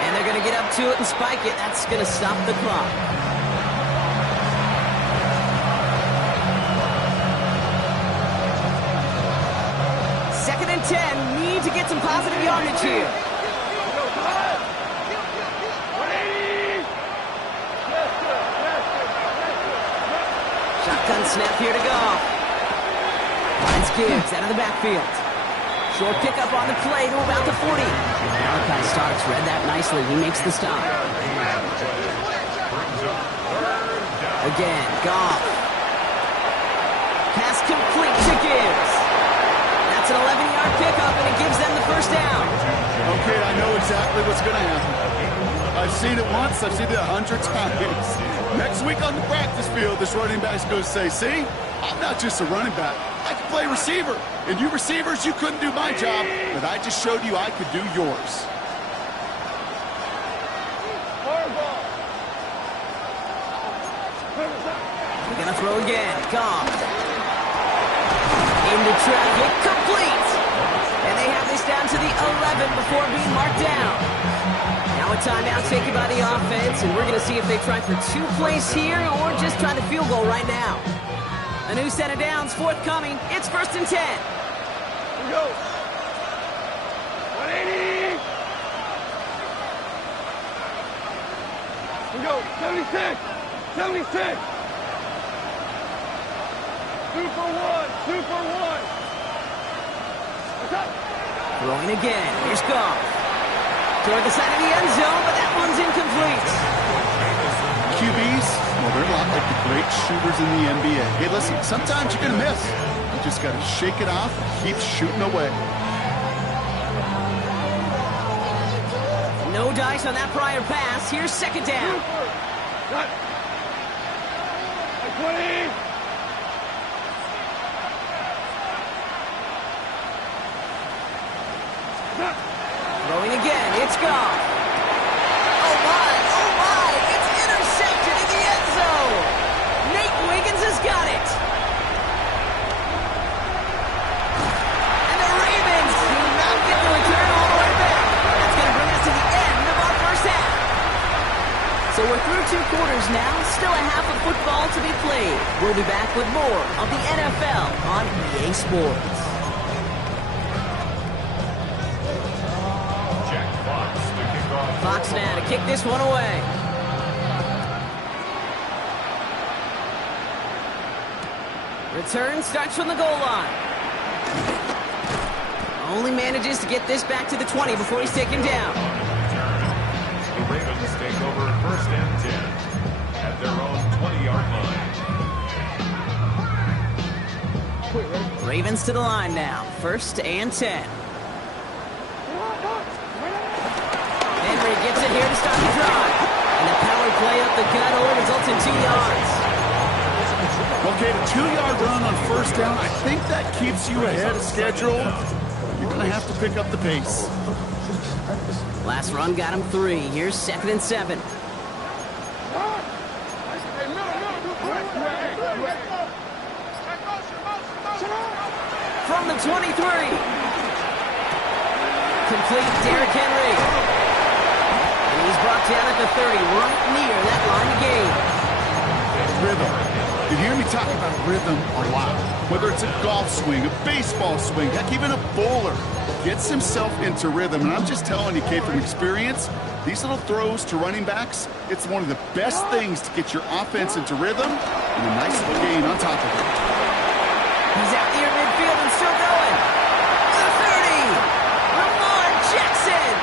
And they're going to get up to it and spike it. That's going to stop the clock. Second and 10. Need to get some positive yardage here. Shotgun snap here to go. Finds Gibbs out of the backfield. Short pickup on the play to about the 40. Malachi Starks read that nicely. He makes the stop. Again, Goff. Pass complete to Gibbs. That's an 11-yard pickup, and it gives them the 1st down. Okay, I know exactly what's going to happen. I've seen it once. I've seen it 100 times. Next week on the practice field, this running back's going to say, see, I'm not just a running back. I can play receiver. And you receivers, you couldn't do my job, but I just showed you I could do yours. We're going to throw again. Goff. Into traffic. Complete. And they have this down to the 11 before being marked down. Now a timeout taken by the offense, and we're going to see if they try for 2 plays here or just try the field goal right now. A new set of downs forthcoming. It's 1st and 10. Here we go. 180. Here we go. 76. 76. 2 for 1. 2 for 1. Throwing again. Here's Goff. Toward the side of the end zone, but that one's incomplete. QBs, well, they're a lot like the great shooters in the NBA. Hey, listen, sometimes you're going to miss. You just got to shake it off and keep shooting away. No dice on that prior pass. Here's second down. Throwing again, it's gone. Oh my, it's intercepted in the end zone. Nate Wiggins has got it. And the Ravens do not get the return all the way back. That's going to bring us to the end of our first half. So we're through 2 quarters now, still a half of football to be played. We'll be back with more of the NFL on EA Sports. Fox now to kick this one away. Return starts from the goal line. Only manages to get this back to the 20 before he's taken down. The Ravens take over first and 10 at their own 20-yard line. Ravens to the line now. First and 10. Henry gets it here to start the drive. And the power play up the gut only results in 2 yards. Okay, the 2-yard run on first down, I think that keeps you ahead of schedule. You're going to have to pick up the pace. Last run got him 3. Here's second and 7. From the 23. Complete Derrick Henry. And he's brought down at the 30, right near that line of game. Rhythm. You hear me talk about rhythm a lot. Whether it's a golf swing, a baseball swing, heck, even a bowler gets himself into rhythm. And I'm just telling you, Kate, from experience, these little throws to running backs, it's one of the best things to get your offense into rhythm and a nice little gain on top of it. He's out near midfield and still going. The 30. Lamar Jackson.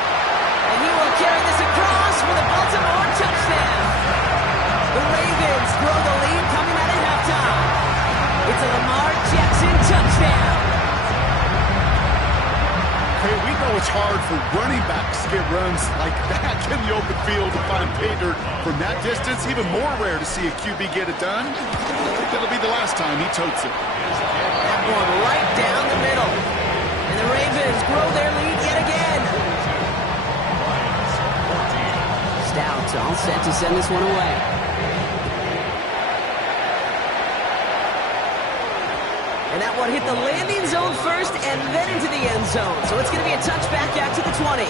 And he will carry this across for the Baltimore touchdown. The Ravens grow the lead coming out of halftime. It's a Lamar Jackson touchdown. Hey, we know it's hard for running backs to get runs like that in the open field to find pay dirt from that distance. Even more rare to see a QB get it done. I think that'll be the last time he totes it. That one right down the middle. And the Ravens grow their lead yet again. Stout all set to send this one away. And that one hit the landing zone first and then into the end zone. So it's going to be a touchback out to the 20.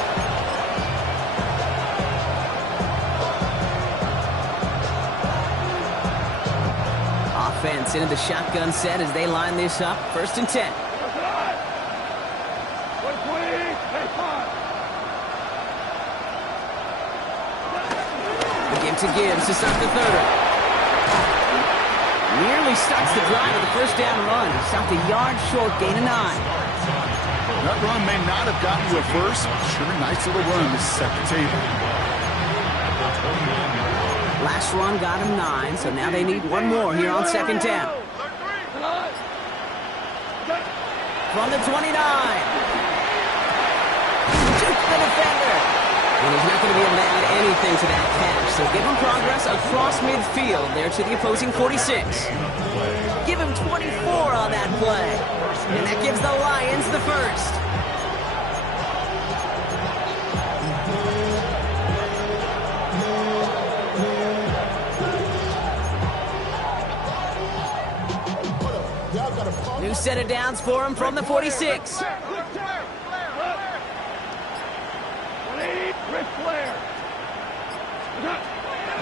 Offense into the shotgun set as they line this up. First and 10. The give to Gibbs to start the third. Nearly starts the drive with the first down run. He stopped a yard short, gain of 9. That run may not have gotten you a first. Sure, nice little run to set the table. Last run got him 9, so now they need one more here on second down. From the 29. Juke the defender. And he's not going to be able to add anything to that catch, so give him progress across midfield there to the opposing 46. Give him 24 on that play. And that gives the Lions the first. New set of downs for him from the 46.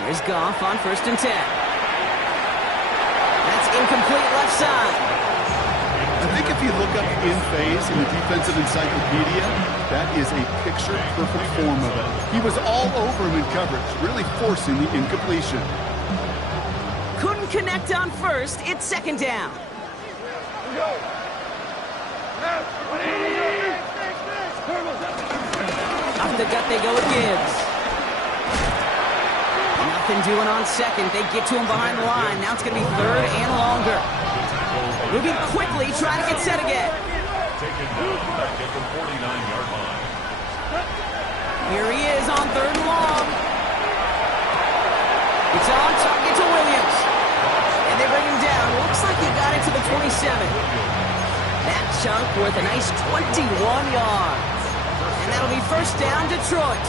Here's Goff on first and 10. That's incomplete left side. I think if you look up in phase in the defensive encyclopedia, that is a picture-perfect form of it. He was all over him in coverage, really forcing the incompletion. Couldn't connect on first. It's second down. Off the gut they go with Gibbs. Nothing doing on second. They get to him behind the line. Now it's going to be third and longer. Moving quickly, trying to get set again. Taken down back at the 49-yard line. Here he is on 3rd and long. It's on target to Williams. And they bring him down. Looks like he got it to the 27. That chunk worth a nice 21 yards. And that'll be 1st down, Detroit.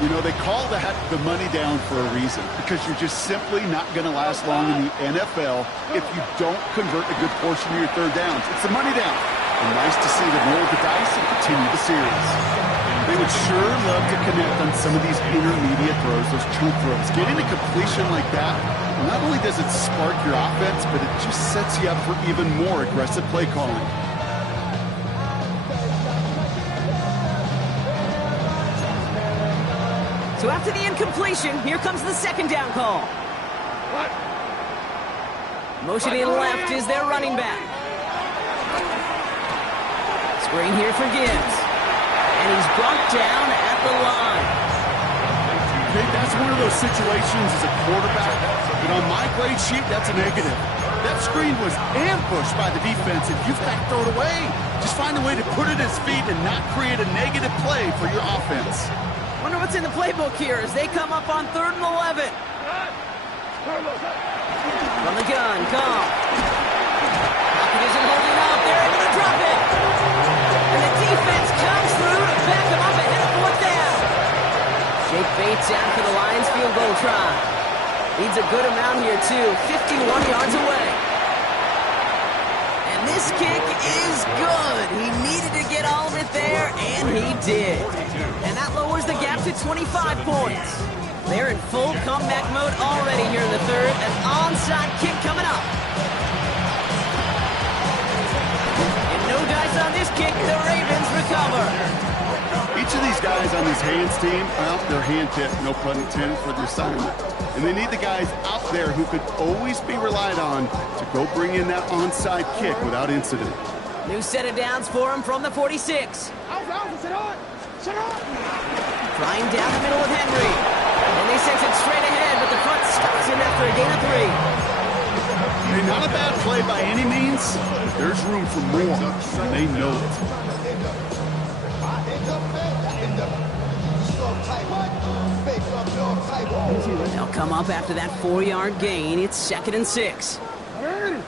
You know, they call that the money down for a reason, because you're just simply not going to last long in the NFL if you don't convert a good portion of your 3rd downs. It's the money down. And nice to see them roll the dice and continue the series. They would sure love to connect on some of these intermediate throws, those chunk throws. Getting a completion like that, not only does it spark your offense, but it just sets you up for even more aggressive play calling. So after the incompletion, here comes the 2nd down call. Motioning left is their running back. Screen here for Gibbs. And he's brought down at the line. Okay, that's one of those situations as a quarterback that on my grade sheet, that's a negative. That screen was ambushed by the defense. If you've got to throw it away, just find a way to put it at his feet and not create a negative play for your offense. Wonder what's in the playbook here as they come up on 3rd and 11. From the gun, Goff. Pocket isn't holding up. They're able to drop it. And the defense comes through to back them up ahead of 4th down. Jake Bates out for the Lions field goal try. Needs a good amount here, too. 51 yards away. And this kick is good. He needed to get all of it there, and he did. And that lowers the gap to 25 points. They're in full comeback mode already here in the 3rd. An onside kick coming up. And no dice on this kick. The Ravens recover. Each of these guys on this hands team, well, they're hand-picked, no pun intended, for the assignment. And they need the guys out there who could always be relied on to go bring in that onside kick without incident. New set of downs for him from the 46. Flying down the middle of Henry. And they send it straight ahead, but the front stops him after a gain of 3. Hey, not a bad play by any means. There's room for more, and they know it. They'll come up after that 4-yard gain. It's 2nd and 6. Running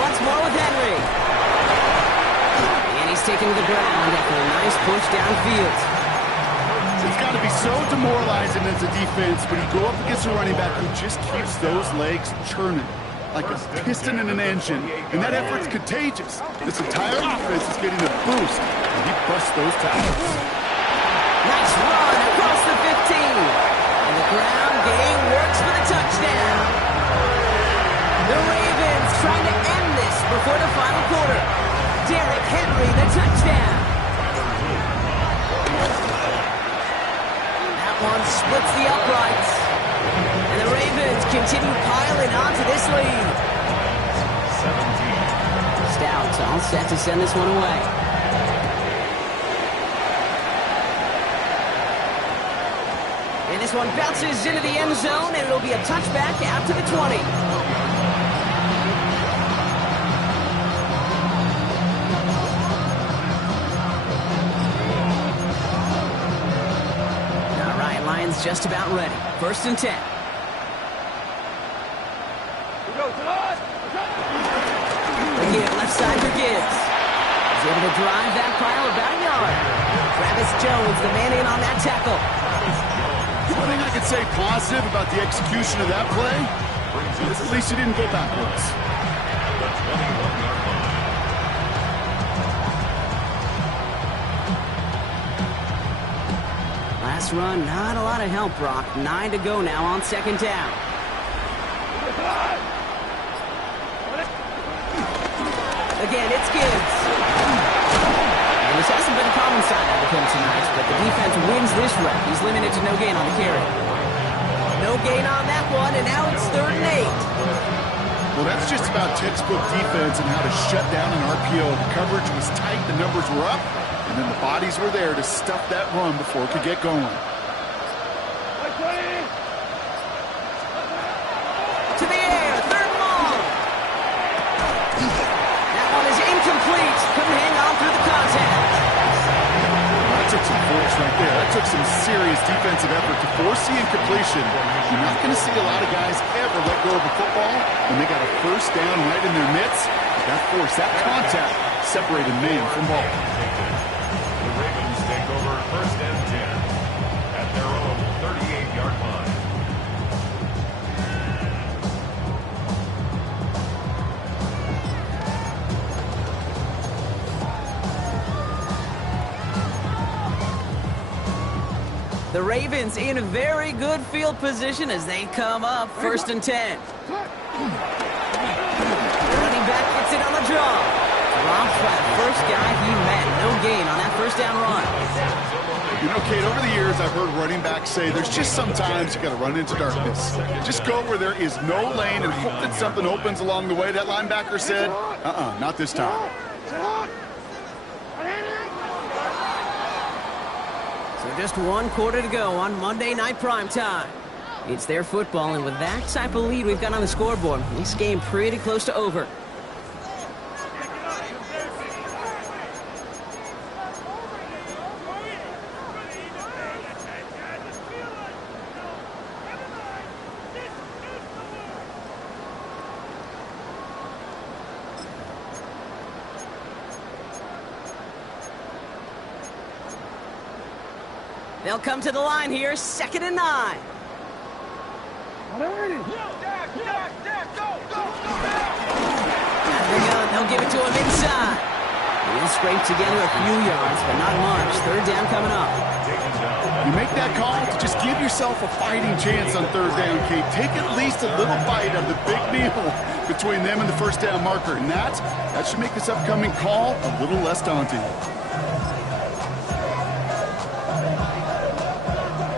once more with Henry. And he's taken to the ground after a nice push downfield. It's got to be so demoralizing as a defense when you go up against a running back who just keeps those legs churning like a piston in an engine. And that effort's contagious. This entire offense is getting a boost, and he busts those tackles. Nice run across the 15. And the ground game works for the touchdown. The Ravens trying to end this before the final quarter. Derrick Henry, the touchdown. That one splits the uprights. And the Ravens continue piling onto this lead. 17. Stouts all set to send this one away. And this one bounces into the end zone, and it'll be a touchback out to the 20. All right, Lions just about ready. 1st and 10. Again, left side for Gibbs. He's able to drive that pile about a yard. Travis Jones, the man in on that tackle. One thing I could say positive about the execution of that play is at least he didn't go backwards. Last run, not a lot of help, Brock. 9 to go now on 2nd down. Again, it's Gibbs. And this hasn't been a common sight out of him tonight, but the defense wins this rep. He's limited to no gain on the carry. No gain on that one, and now it's 3rd and 8. Well, that's just about textbook defense and how to shut down an RPO. The coverage was tight, the numbers were up, and then the bodies were there to stuff that run before it could get going. To the air, 3rd and long. That one is incomplete. Couldn't hang on force right there. That took some serious defensive effort to force the incompletion. You're not going to see a lot of guys ever let go of a football when they got a first down right in their midst. That force, that contact, separated man from ball. The Ravens take over first and 10 at their own 38-yard line. The Ravens in a very good field position as they come up first and 10. The running back gets it on the draw. Drops by the first guy he met. No gain on that first down run. You know, Kate, over the years, I've heard running backs say there's just sometimes you got to run into darkness. Just go where there is no lane and hope that something opens along the way. That linebacker said, not this time. So just 1 quarter to go on Monday Night Primetime. It's their football, and with that type of lead we've got on the scoreboard, this game pretty close to over. They'll come to the line here, 2nd and 9. They'll give it to him inside. He'll scrape together a few yards, but not much. 3rd down coming up. You make that call to just give yourself a fighting chance on 3rd down, Kate. Take at least a little bite of the big meal between them and the first down marker, and that should make this upcoming call a little less daunting.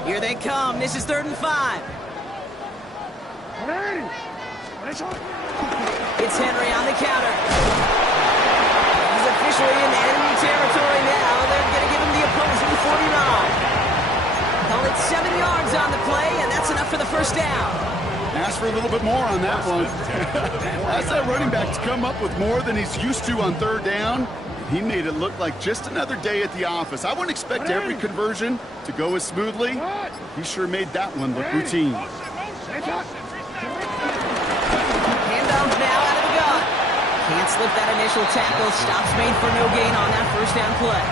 Here they come. This is 3rd and 5. It's Henry on the counter. He's officially in enemy territory now. They're going to give him the opposing 49. Call it 7 yards on the play, and that's enough for the first down. Ask for a little bit more on that one. That's that running back to come up with more than he's used to on 3rd down. He made it look like just another day at the office. I wouldn't expect every conversion to go as smoothly. He sure made that one look routine. Handoff now out of the gun. Can't slip that initial tackle. Stops made for no gain on that first down play.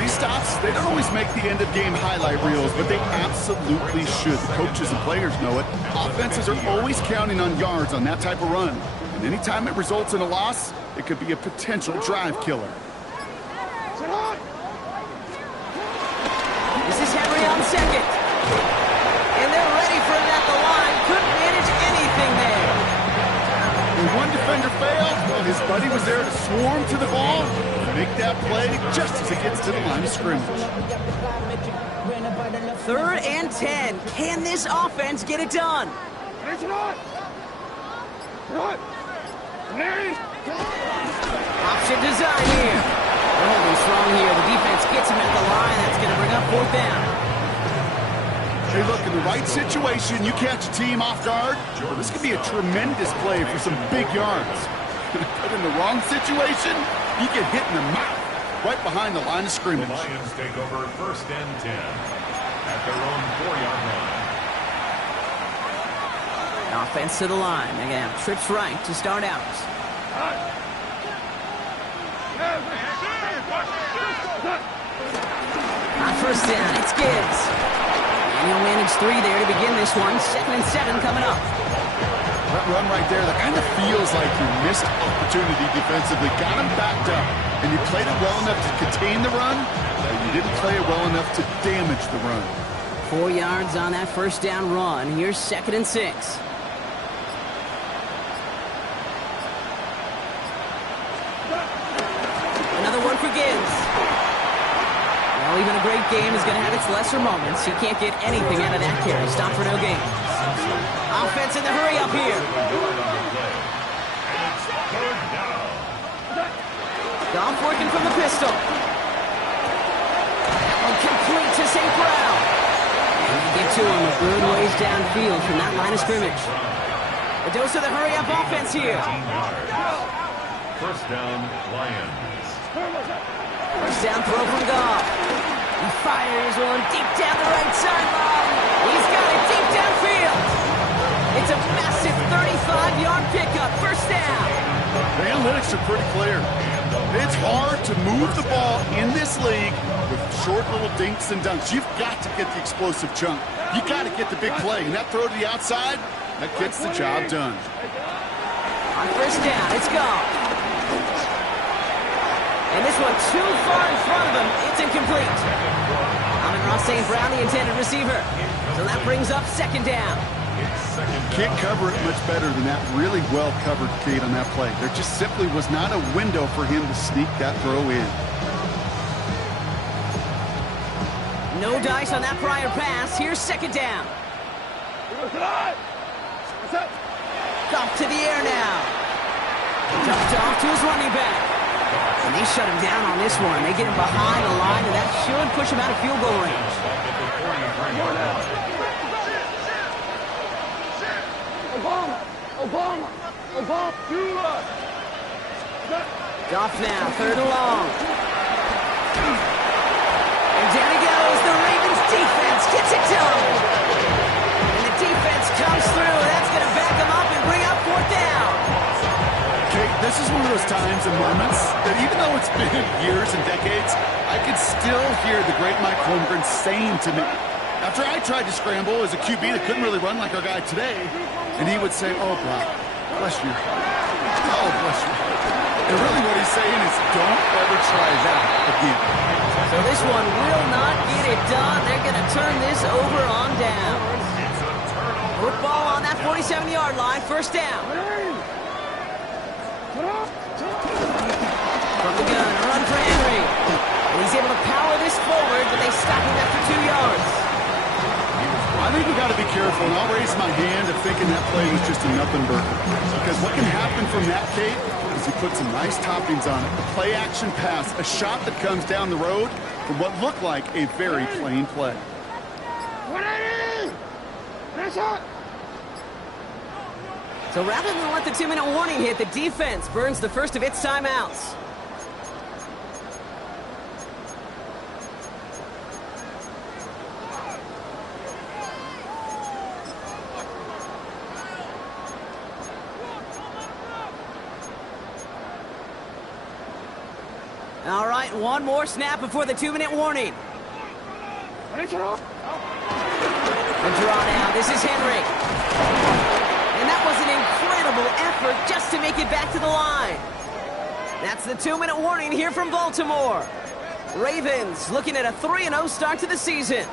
These stops, they don't always make the end-of-game highlight reels, but they absolutely should. The coaches and players know it. Offenses are always counting on yards on that type of run. And anytime it results in a loss, it could be a potential drive killer. This is Henry on 2nd. And they're ready for him at the line. Couldn't manage anything there. When one defender failed, well, his buddy was there to swarm to the ball and make that play just as it gets to the line of scrimmage. 3rd and 10. Can this offense get it done? Option design here. They're holding strong here. The defense gets him at the line. That's going to bring up 4th down. Hey, look, in the right situation, you catch a team off guard, well, this could be a tremendous play for some big yards. But in the wrong situation, you get hit in the mouth right behind the line of scrimmage. The Lions take over first and 10 at their own 4-yard line. Offense to the line. They're going to have trips right to start out. On first down, it's Gibbs. And he'll manage 3 there to begin this one. 2nd and 7 coming up. That run right there, that kind of feels like you missed opportunity defensively. Got him backed up, and you played it well enough to contain the run, but you didn't play it well enough to damage the run. 4 yards on that first down run. Here's 2nd and 6. Another one for Gibbs. Well, even a great game is going to have its lesser moments. He can't get anything out of that carry. Stop for no gain. Offense in the hurry up here. Goff working from the pistol. That one complete to St. Brown. And they get to him a good ways downfield from that line of scrimmage. A dose of the hurry up offense here. First down, Lions. First down throw from Goff. He fires one deep down the right sideline. He's got it deep downfield. It's a massive 35-yard pickup, first down. The analytics are pretty clear. It's hard to move the ball in this league with short little dinks and dunks. You've got to get the explosive chunk. You got to get the big play. And that throw to the outside, that gets the job done. On first down, it's gone. And this one too far in front of him. It's incomplete. Amon-Ra St. Brown, the intended receiver. So that brings up second down. Can't cover it much better than that really well-covered gate on that play. There just simply was not a window for him to sneak that throw in. No dice on that prior pass. Here's second down. Off to the air now. Dumped off to his running back. And they shut him down on this one. They get him behind the line, and that should push him out of field goal range. Goff now, third and long. And down he goes. The Ravens defense gets it done. And the defense comes through. That's going to back him up and bring up fourth down. Kate, this is one of those times and moments that even though it's been years and decades, I can still hear the great Mike Holmgren saying to me, after I tried to scramble as a QB that couldn't really run like our guy today, and he would say, oh, bro, bless you. Oh, bless you. And really what he's saying is, don't ever try that again. So this one will not get it done. They're going to turn this over on down. Football on that 47-yard line, first down. From the gun, a run for Henry. And he's able to power this forward, but they stop him after 2 yards. I think we got to be careful, and I'll raise my hand of thinking that play was just a nothing burger. Because what can happen from that, Kate, is he put some nice toppings on it. A play-action pass, a shot that comes down the road from what looked like a very plain play. So rather than let the 2-minute warning hit, the defense burns the first of its timeouts. All right, one more snap before the 2-minute warning. And draw now. This is Henry. And that was an incredible effort just to make it back to the line. That's the 2-minute warning here from Baltimore. Ravens looking at a 3-0 start to the season.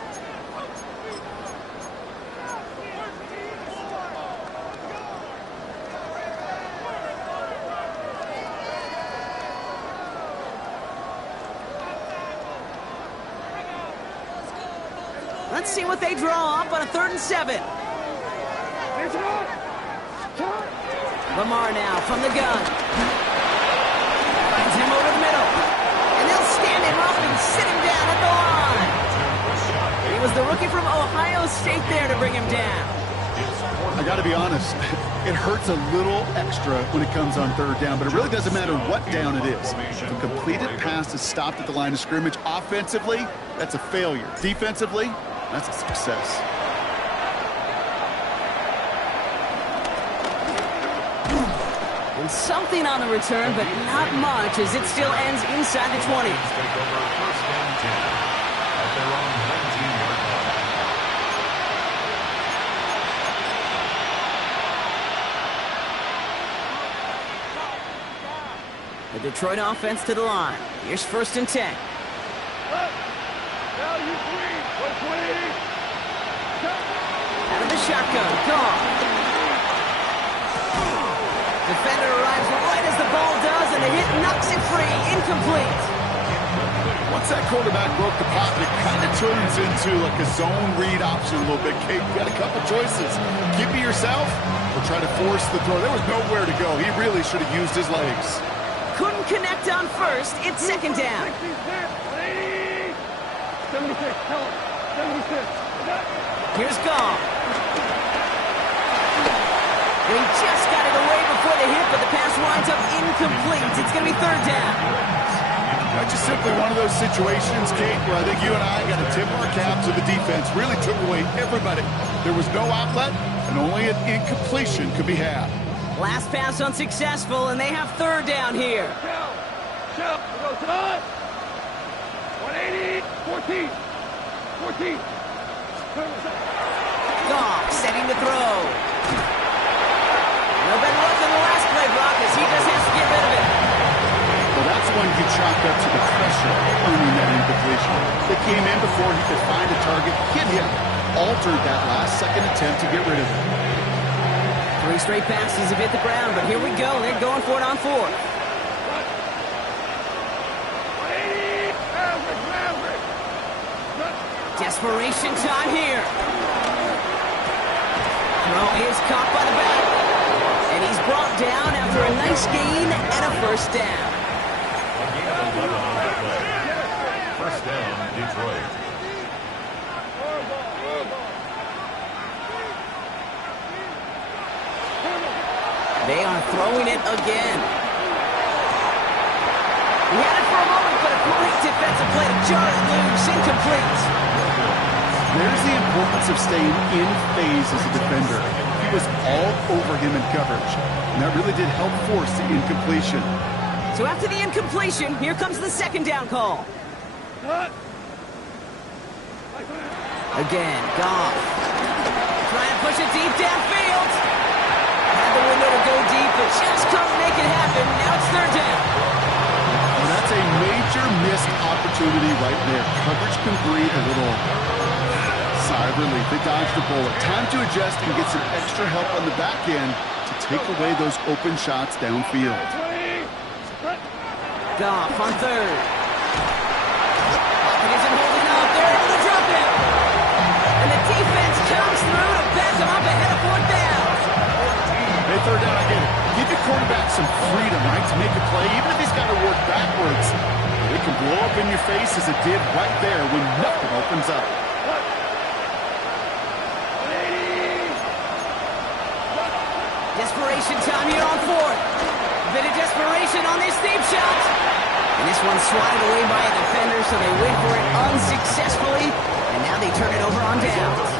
Let's see what they draw up on a 3rd and 7. Lamar now from the gun. Finds him over the middle. And they'll stand him up and sit him down at the line. He was the rookie from Ohio State there to bring him down. I got to be honest, it hurts a little extra when it comes on 3rd down, but it really doesn't matter what down it is. If a completed pass is stopped at the line of scrimmage, offensively, that's a failure. Defensively, that's a success. And something on the return, but not much, as it still ends inside the 20. The Detroit offense to the line. Here's 1st and 10. Out of the shotgun, Goff. Defender arrives right as the ball does, and the hit knocks it free. Incomplete. Once that quarterback broke the pocket, it kind of turns into like a zone read option a little bit. Kate, you got a couple choices. Keep it yourself or try to force the throw. There was nowhere to go. He really should have used his legs. Couldn't connect on 1st. It's 2nd down. 76, tell him. 76. Here's Goff. And he just got it away before the hit, but the pass winds up incomplete. It's going to be 3rd down. That's just simply one of those situations, Kate, where I think you and I got to tip our cap to the defense. Really took away everybody. There was no outlet, and only an incompletion could be had. Last pass unsuccessful, and they have third down here. Shout, go time. 180, 14. Goff setting to throw. No better luck than the last play, Brock, as he just has to get rid of it. Well, that's one you chalk up to the pressure earning that incompletion. They came in before he could find a target, hit him, altered that last-second attempt to get rid of it. 3 straight passes have hit the ground, but here we go. They're going for it on 4th. Desperation time here. Throw is caught by the back. And he's brought down after a nice gain and a first down. A gain of 11 on that play. First down, Detroit. They are throwing it again. He had it for a moment, but a great defensive play to jar it loose. Incomplete. There's the importance of staying in phase as a defender. He was all over him in coverage, and that really did help force the incompletion. So after the incompletion, here comes the second down call. Again, Goff. Trying to push it deep downfield. Had the window to go deep, but just couldn't make it happen. Now it's third down. Well, that's a major missed opportunity right there. Coverage can breathe a little sigh of relief. They dodged the bullet. Time to adjust and get some extra help on the back end to take away those open shots downfield. Goff on third. He isn't holding up. They're able to drop him. And the defense comes through to back him up ahead of 4th down. Hey, third down, I get it. Give your quarterback some freedom, right, to make a play, even if he's got to work backwards. It can blow up in your face as it did right there when nothing opens up. Desperation time here on 4th. A bit of desperation on this deep shot. And this one's swatted away by a defender, so they wait for it unsuccessfully. And now they turn it over on downs.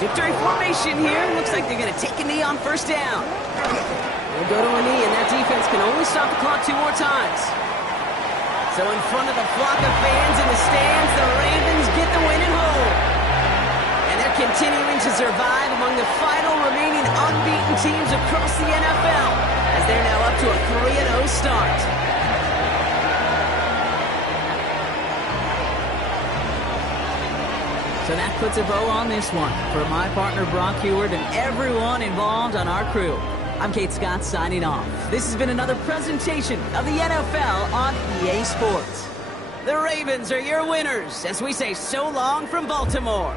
Victory formation here. Looks like they're going to take a knee on first down. They'll go to a knee, and that defense can only stop the clock 2 more times. So in front of the flock of fans in the stands, the Ravens get the win and hold. And they're continuing to survive among the final remaining unbeaten teams across the NFL, as they're now up to a 3-0 start. So that puts a bow on this one. For my partner Brock Heward and everyone involved on our crew, I'm Kate Scott signing off. This has been another presentation of the NFL on EA Sports. The Ravens are your winners as we say so long from Baltimore.